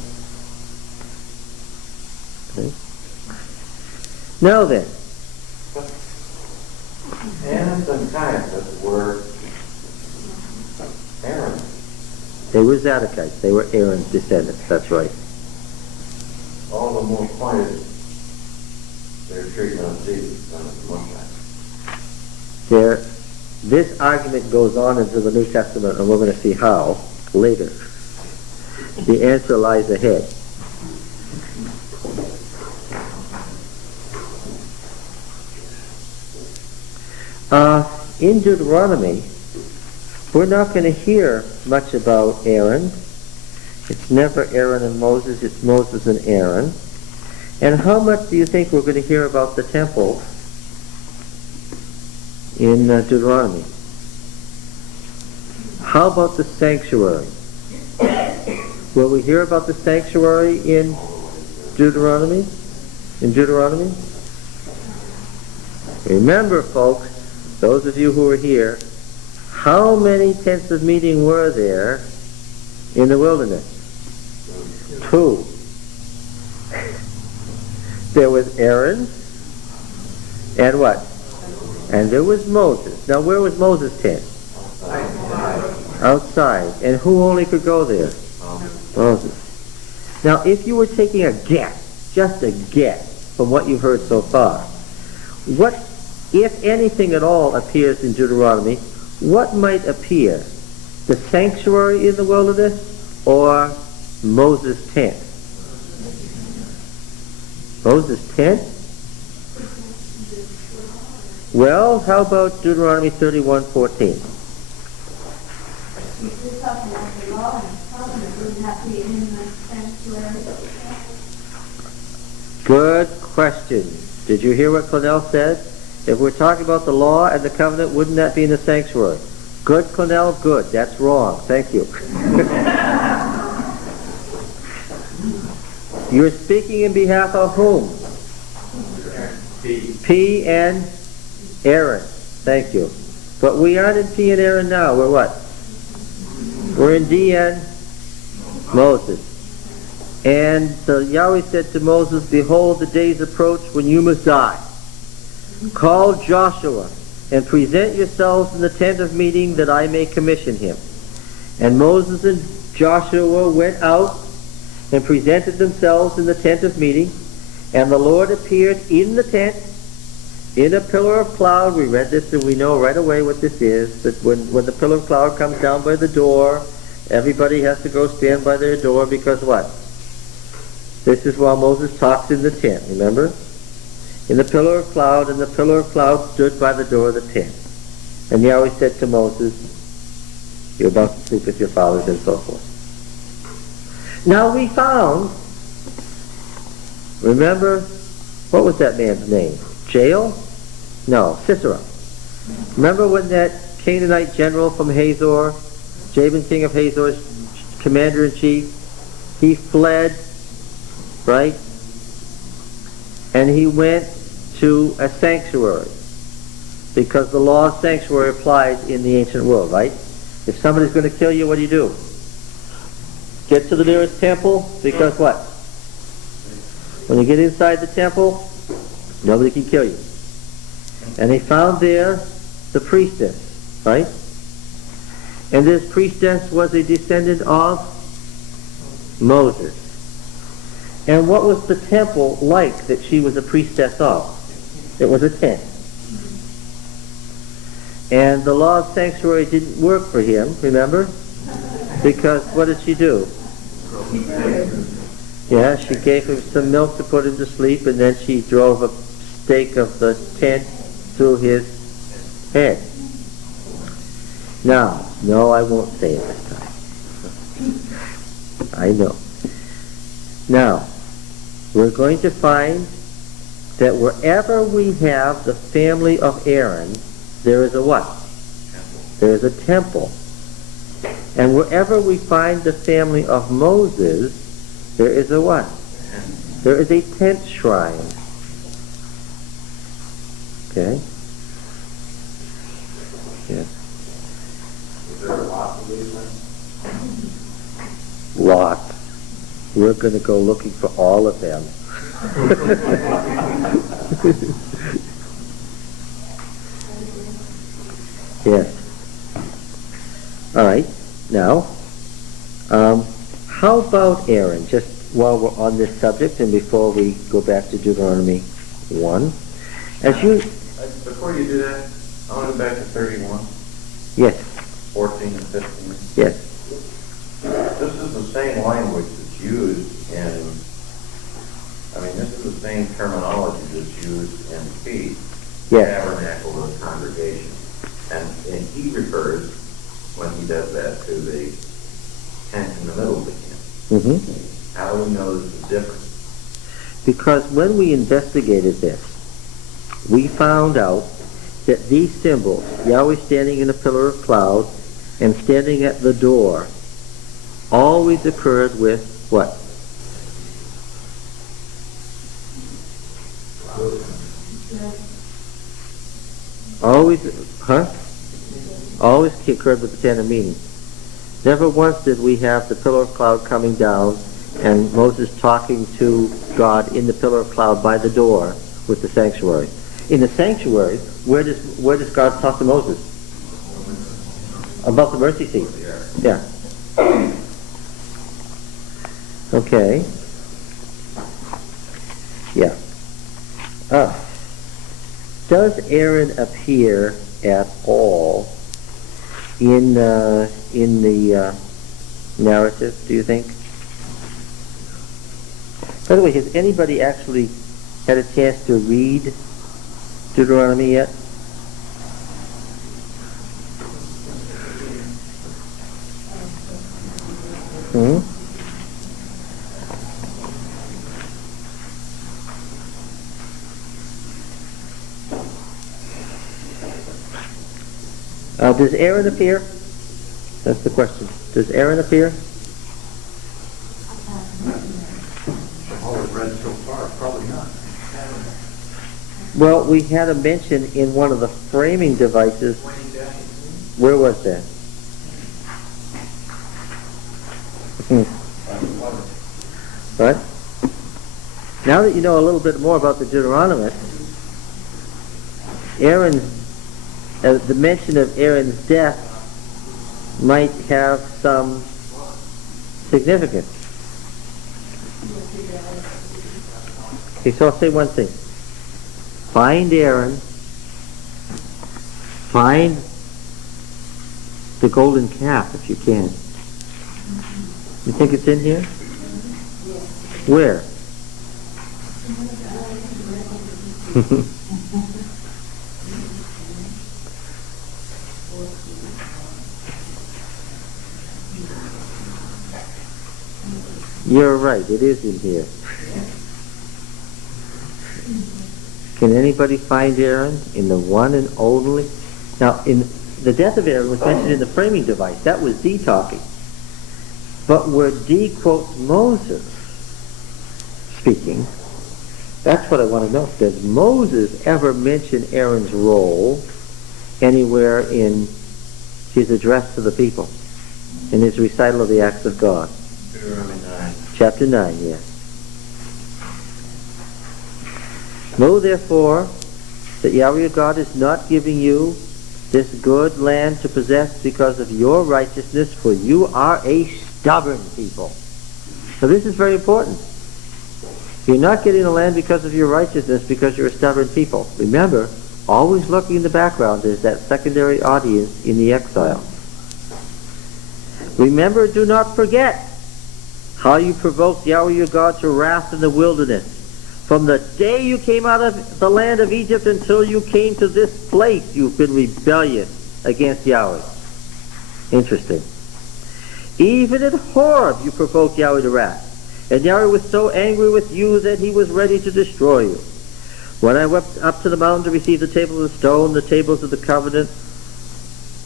Okay? Now then, Annas and Caiaphas were Aaron. they were Zadokites. They were Aaron's descendants. That's right. All the more pointed their treatment of Jesus than of the Messiah. This argument goes on into the New Testament, and we're going to see how later. The answer lies ahead. In Deuteronomy, we're not going to hear much about Aaron. It's never Aaron and Moses, it's Moses and Aaron. And how much do you think we're going to hear about the temple in Deuteronomy? How about the sanctuary? Will we hear about the sanctuary in Deuteronomy? In Deuteronomy? Remember, folks, those of you who are here, how many tents of meeting were there in the wilderness? 2. There was Aaron, and what? And there was Moses. Now, where was Moses' tent? Outside. And who only could go there? Moses. Now, if you were taking a guess, just a guess, from what you've heard so far, what, if anything at all, appears in Deuteronomy, what might appear? The sanctuary in the wilderness or Moses' tent? Moses' tent? Well, how about Deuteronomy 31:14? You're talking about the law and the covenant, wouldn't that be in the sanctuary? Good question. Did you hear what Clennell said? If we're talking about the law and the covenant, wouldn't that be in the sanctuary? Good, Clennell, good. That's wrong. Thank you. You're speaking in behalf of whom? P and Aaron. Thank you. But we aren't in P and Aaron now. We're what? We're in D and Moses. And so Yahweh said to Moses, behold, the days approach when you must die. Call Joshua and present yourselves in the tent of meeting that I may commission him. And Moses and Joshua went out and presented themselves in the tent of meeting. And the Lord appeared in the tent in a pillar of cloud. We read this and we know right away what this is. That when the pillar of cloud comes down by the door, everybody has to go stand by their door because what? This is while Moses talks in the tent, remember? In the pillar of cloud, and the pillar of cloud stood by the door of the tent. And Yahweh said to Moses, you're about to sleep with your fathers, and so forth. Now we found, remember, what was that man's name? Jael? No, Sisera. Remember when that Canaanite general from Hazor, Jabin king of Hazor's commander-in-chief, he fled, right? And he went to a sanctuary because the law of sanctuary applies in the ancient world, right? If somebody's going to kill you, what do? Get to the nearest temple, because what? When you get inside the temple, nobody can kill you. And they found there the priestess, right? And this priestess was a descendant of Moses. And what was the temple like that she was a priestess of? It was a tent. And the law of sanctuary didn't work for him, remember? Because what did she do? Yeah, she gave him some milk to put him to sleep, and then she drove a stake of the tent through his head. Now, no, I won't say it this time. I know. Now, we're going to find that wherever we have the family of Aaron, there is a what? There is a temple. And wherever we find the family of Moses, there is a what? There is a tent shrine. Okay? Yes. Is there a lot of these things? Lot. We're going to go looking for all of them. Yes. All right. Now, how about Aaron? Just while we're on this subject and before we go back to Deuteronomy 1. As you... Before you do that, I want to go back to 31. Yes. 14 and 15. Yes. This is the same language that's used in, this is the same terminology that's used in feast, Yes. tabernacle, and congregation. And he refers, when he does that, to the tent in the middle of the camp. Mm-hmm. How do we know this is different? Because when we investigated this, we found out that these symbols, Yahweh standing in a pillar of cloud and standing at the door, always occurred with what? Always occurred with the tent of meeting. Never once did we have the pillar of cloud coming down and Moses talking to God in the pillar of cloud by the door with the sanctuary. In the sanctuary, where does God talk to Moses? Above the mercy seat. Yeah. Okay. Yeah. Does Aaron appear at all in the narrative, do you think? By the way, has anybody actually had a chance to read Deuteronomy yet? Does Aaron appear? That's the question. Does Aaron appear? All I've read so far, probably not. Well, we had a mention in one of the framing devices. Where was that? What? Now that you know a little bit more about the Deuteronomist, the mention of Aaron's death might have some significance. Okay, so I'll say one thing. Find Aaron, find the golden calf if you can. You think it's in here? Where? You're right, it is in here. Can anybody find Aaron in the one and only? Now, in the death of Aaron was mentioned in the framing device. That was D talking. But where D quotes Moses speaking, that's what I want to know. Does Moses ever mention Aaron's role anywhere in his address to the people, in his recital of the acts of God? Deuteronomy 9. Chapter 9, yes. Know therefore that Yahweh your God is not giving you this good land to possess because of your righteousness, for you are a stubborn people. So this is very important. You're not getting the land because of your righteousness, because you're a stubborn people. Remember, always lurking in the background is that secondary audience in the exile. Remember, do not forget how you provoked Yahweh your God to wrath in the wilderness. From the day you came out of the land of Egypt until you came to this place, you've been rebellious against Yahweh. Interesting. Even at Horeb you provoked Yahweh to wrath. And Yahweh was so angry with you that he was ready to destroy you. When I went up to the mountain to receive the tables of stone, the tables of the covenant,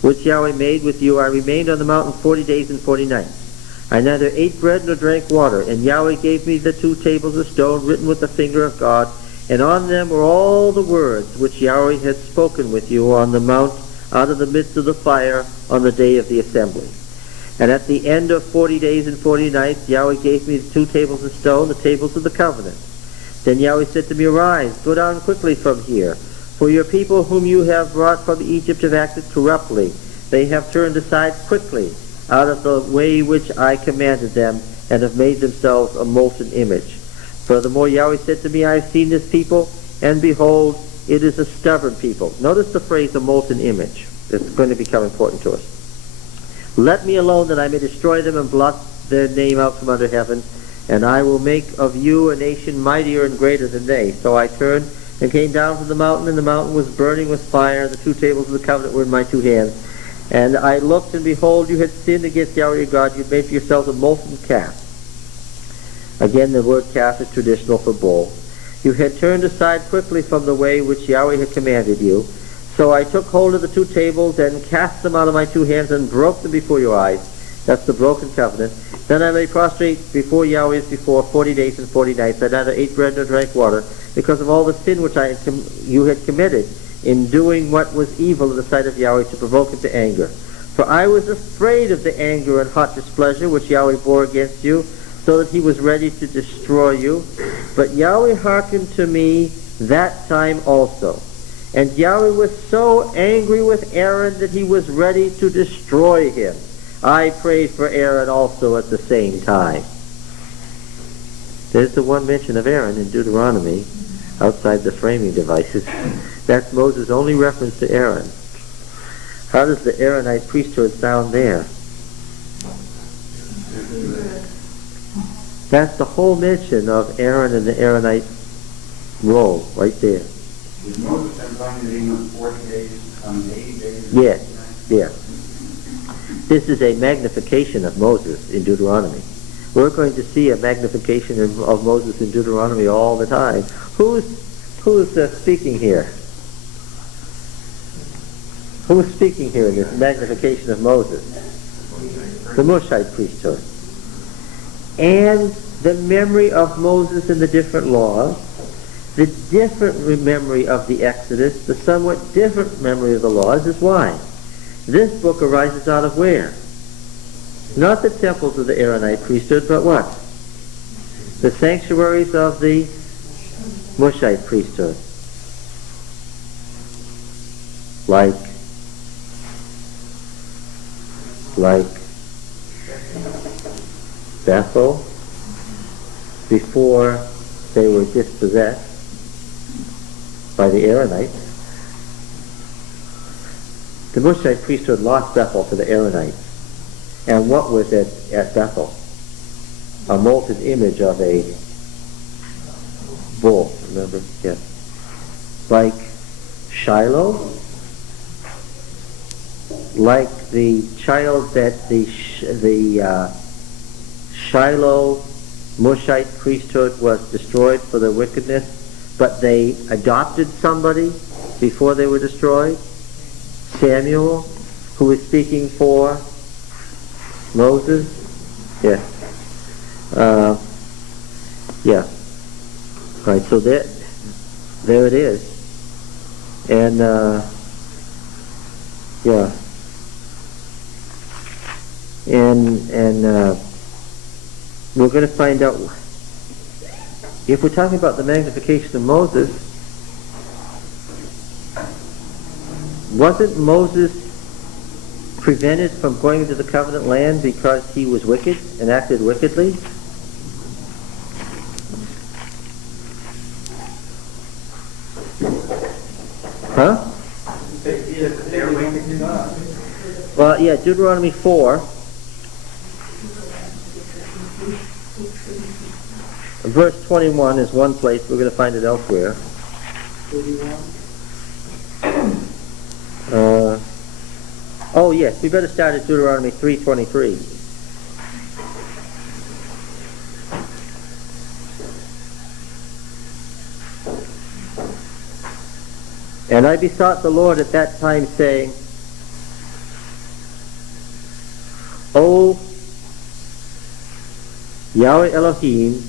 which Yahweh made with you, I remained on the mountain 40 days and 40 nights. I neither ate bread nor drank water, and Yahweh gave me the 2 tables of stone written with the finger of God, and on them were all the words which Yahweh had spoken with you on the mount out of the midst of the fire on the day of the assembly. And at the end of 40 days and 40 nights, Yahweh gave me the 2 tables of stone, the tables of the covenant. Then Yahweh said to me, Arise, go down quickly from here, for your people whom you have brought from Egypt have acted corruptly. They have turned aside quickly out of the way which I commanded them, and have made themselves a molten image. Furthermore, Yahweh said to me, I have seen this people, and behold, it is a stubborn people. Notice the phrase, a molten image. It's going to become important to us. Let me alone that I may destroy them and blot their name out from under heaven, and I will make of you a nation mightier and greater than they. So I turned and came down from the mountain, and the mountain was burning with fire. The 2 tables of the covenant were in my 2 hands. And I looked, and behold, you had sinned against Yahweh your God. You had made for yourselves a molten calf. Again, the word calf is traditional for bull. You had turned aside quickly from the way which Yahweh had commanded you. So I took hold of the 2 tables and cast them out of my 2 hands and broke them before your eyes. That's the broken covenant. Then I lay prostrate before Yahweh as before 40 days and 40 nights. I neither ate bread nor drank water, because of all the sin which you had committed in doing what was evil in the sight of Yahweh, to provoke him to anger. For I was afraid of the anger and hot displeasure which Yahweh bore against you, so that he was ready to destroy you. But Yahweh hearkened to me that time also. And Yahweh was so angry with Aaron that he was ready to destroy him. I prayed for Aaron also at the same time. There's the one mention of Aaron in Deuteronomy, outside the framing devices. That's Moses' only reference to Aaron. How does the Aaronite priesthood sound there? That's the whole mention of Aaron and the Aaronite role, right there. Did Moses then find that he went 40 days, 80 days? Yes, yes. This is a magnification of Moses in Deuteronomy. We're going to see a magnification of Moses in Deuteronomy all the time. Who's speaking here? Who's speaking here in this magnification of Moses? The Mushite priesthood. And the memory of Moses and the different laws, the different memory of the Exodus, the somewhat different memory of the laws is why. This book arises out of where? Not the temples of the Aaronite priesthood, but what? The sanctuaries of the Mushite priesthood. Like Bethel, before they were dispossessed by the Aaronites. The Mushite priesthood lost Bethel to the Aaronites. And what was it at Bethel? A molten image of a bull, remember? Yes. Like Shiloh? Like the child that the Shiloh Mushite priesthood was destroyed for their wickedness, but they adopted somebody before they were destroyed. Samuel, who was speaking for Moses. Yeah. Yeah. Right, so there it is. And, yeah. And we're going to find out, if we're talking about the magnification of Moses, wasn't Moses prevented from going into the covenant land because he was wicked and acted wickedly? Huh? Well, yeah, Deuteronomy 4. Verse 21 is one place. We're going to find it elsewhere. Oh yes, we better start at Deuteronomy 3:23. And I besought the Lord at that time, saying, O Yahweh Elohim,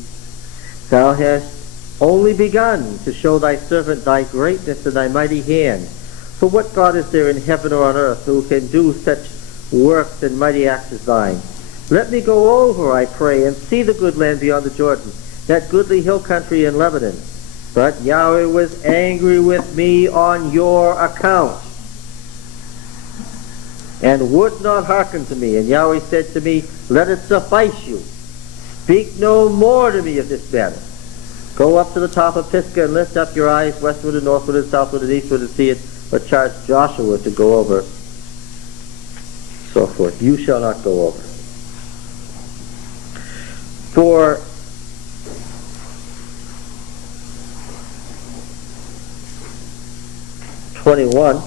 thou hast only begun to show thy servant thy greatness and thy mighty hand. For what God is there in heaven or on earth who can do such works and mighty acts as thine? Let me go over, I pray, and see the good land beyond the Jordan, that goodly hill country in Lebanon. But Yahweh was angry with me on your account, and would not hearken to me. And Yahweh said to me, let it suffice you. Speak no more to me of this matter. Go up to the top of Pisgah and lift up your eyes westward and northward and southward and eastward and see it, but charge Joshua to go over, so forth. You shall not go over. For '21,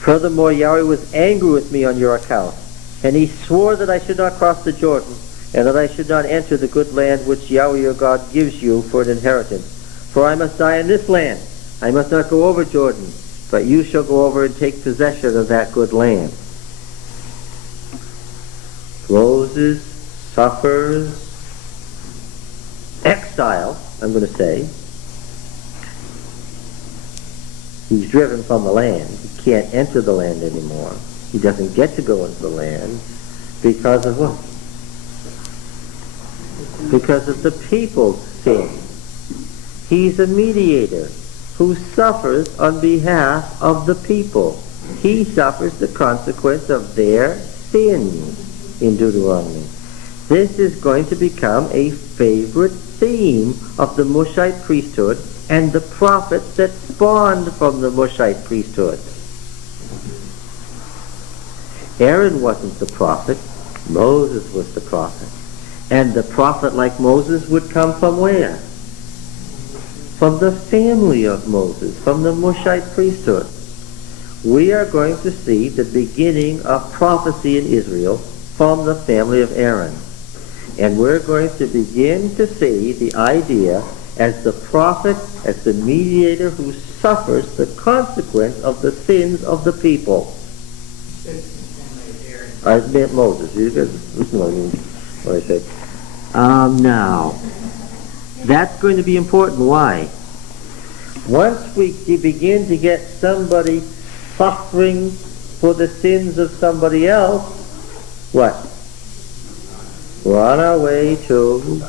furthermore, Yahweh was angry with me on your account, and he swore that I should not cross the Jordan, and that I should not enter the good land which Yahweh your God gives you for an inheritance. For I must die in this land. I must not go over Jordan, but you shall go over and take possession of that good land. Moses suffers exile, I'm going to say. He's driven from the land. He can't enter the land anymore. He doesn't get to go into the land because of what? Because of the people's sin. He's a mediator who suffers on behalf of the people. He suffers the consequence of their sin in Deuteronomy. This is going to become a favorite theme of the Mushite priesthood and the prophets that spawned from the Mushite priesthood. Aaron wasn't the prophet. Moses was the prophet. And the prophet like Moses would come from where? From the family of Moses, from the Mushite priesthood. We are going to see the beginning of prophecy in Israel from the family of Aaron. And we're going to begin to see the idea as the prophet, as the mediator who suffers the consequence of the sins of the people. I meant Moses. You guys listen what I say. Now, that's going to be important. Why? Once we begin to get somebody suffering for the sins of somebody else, what? We're on our way to,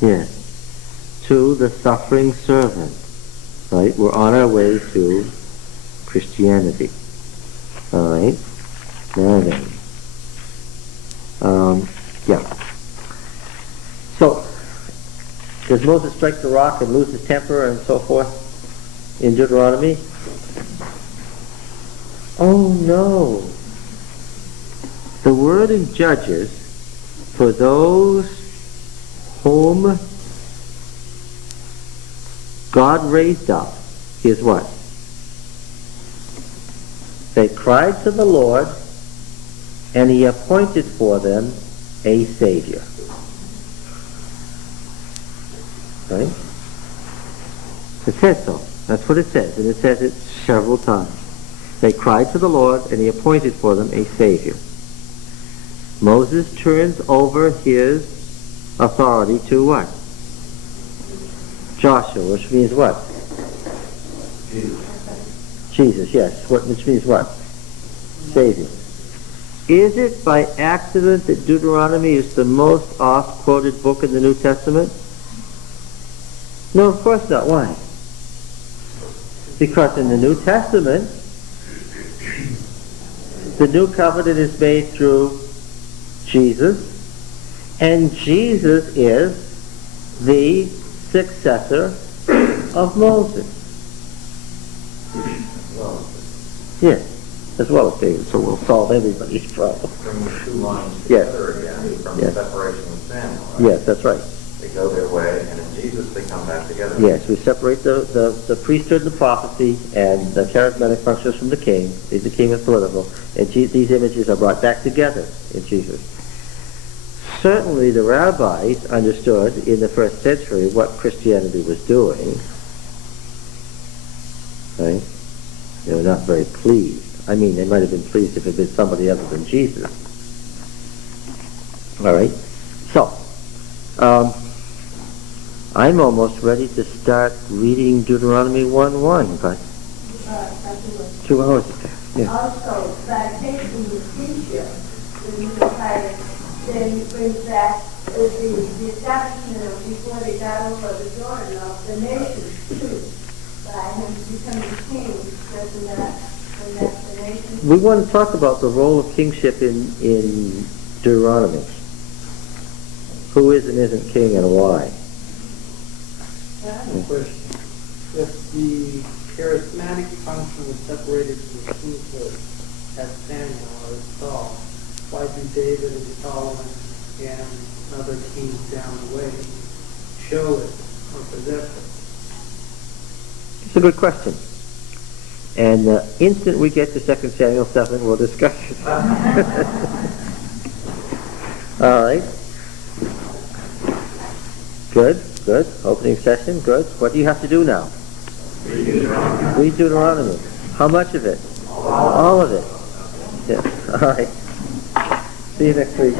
to the suffering servant. Right? We're on our way to Christianity. All right? Now then. So, does Moses strike the rock and lose his temper and so forth in Deuteronomy? Oh no. The word in Judges, for those whom God raised up, is what? They cried to the Lord, and he appointed for them a Savior. Right? It says so. That's what it says, and it says it several times. They cried to the Lord, and he appointed for them a Savior. Moses turns over his authority to what? Joshua, which means what? Jesus, yes. Which means what? Savior. Is it by accident that Deuteronomy is the most oft-quoted book in the New Testament? No, of course not. Why? Because in the New Testament, the new covenant is made through Jesus, and Jesus is the successor of Moses. Well, Yes, as well as David, so we'll solve everybody's problem. bring the two lines Yes. together again from Yes. the separation of Samuel, right? Yes, that's right. They go their way, and in Jesus they come back together. Yes, we separate the priesthood and the prophecy and the charismatic functions from the king. The king is political. And these images are brought back together in Jesus. Certainly the rabbis understood in the first century what Christianity was doing. Right? They were not very pleased. I mean, they might have been pleased if it had been somebody other than Jesus. All right? So, I'm almost ready to start reading Deuteronomy 1:1, but I do it. 2 hours have passed. Yeah. Also, by taking the kingship, the Messiah, then he brings back the establishment of before they got over the Jordan of the nations too. By him becoming king, doesn't that connect the nations? We want to talk about the role of kingship in Deuteronomy. Who is and isn't king and why? I have a question. If the charismatic function was separated from the kinghood as Samuel or as Saul, why do David and Solomon and other kings down the way show it or possess it? It's a good question. And the instant we get to 2 Samuel 7, we'll discuss it. All right. Good, good. Opening session, good. What do you have to do now? Read Deuteronomy. Read Deuteronomy. How much of it? All of it. Yes. All right. See you next week.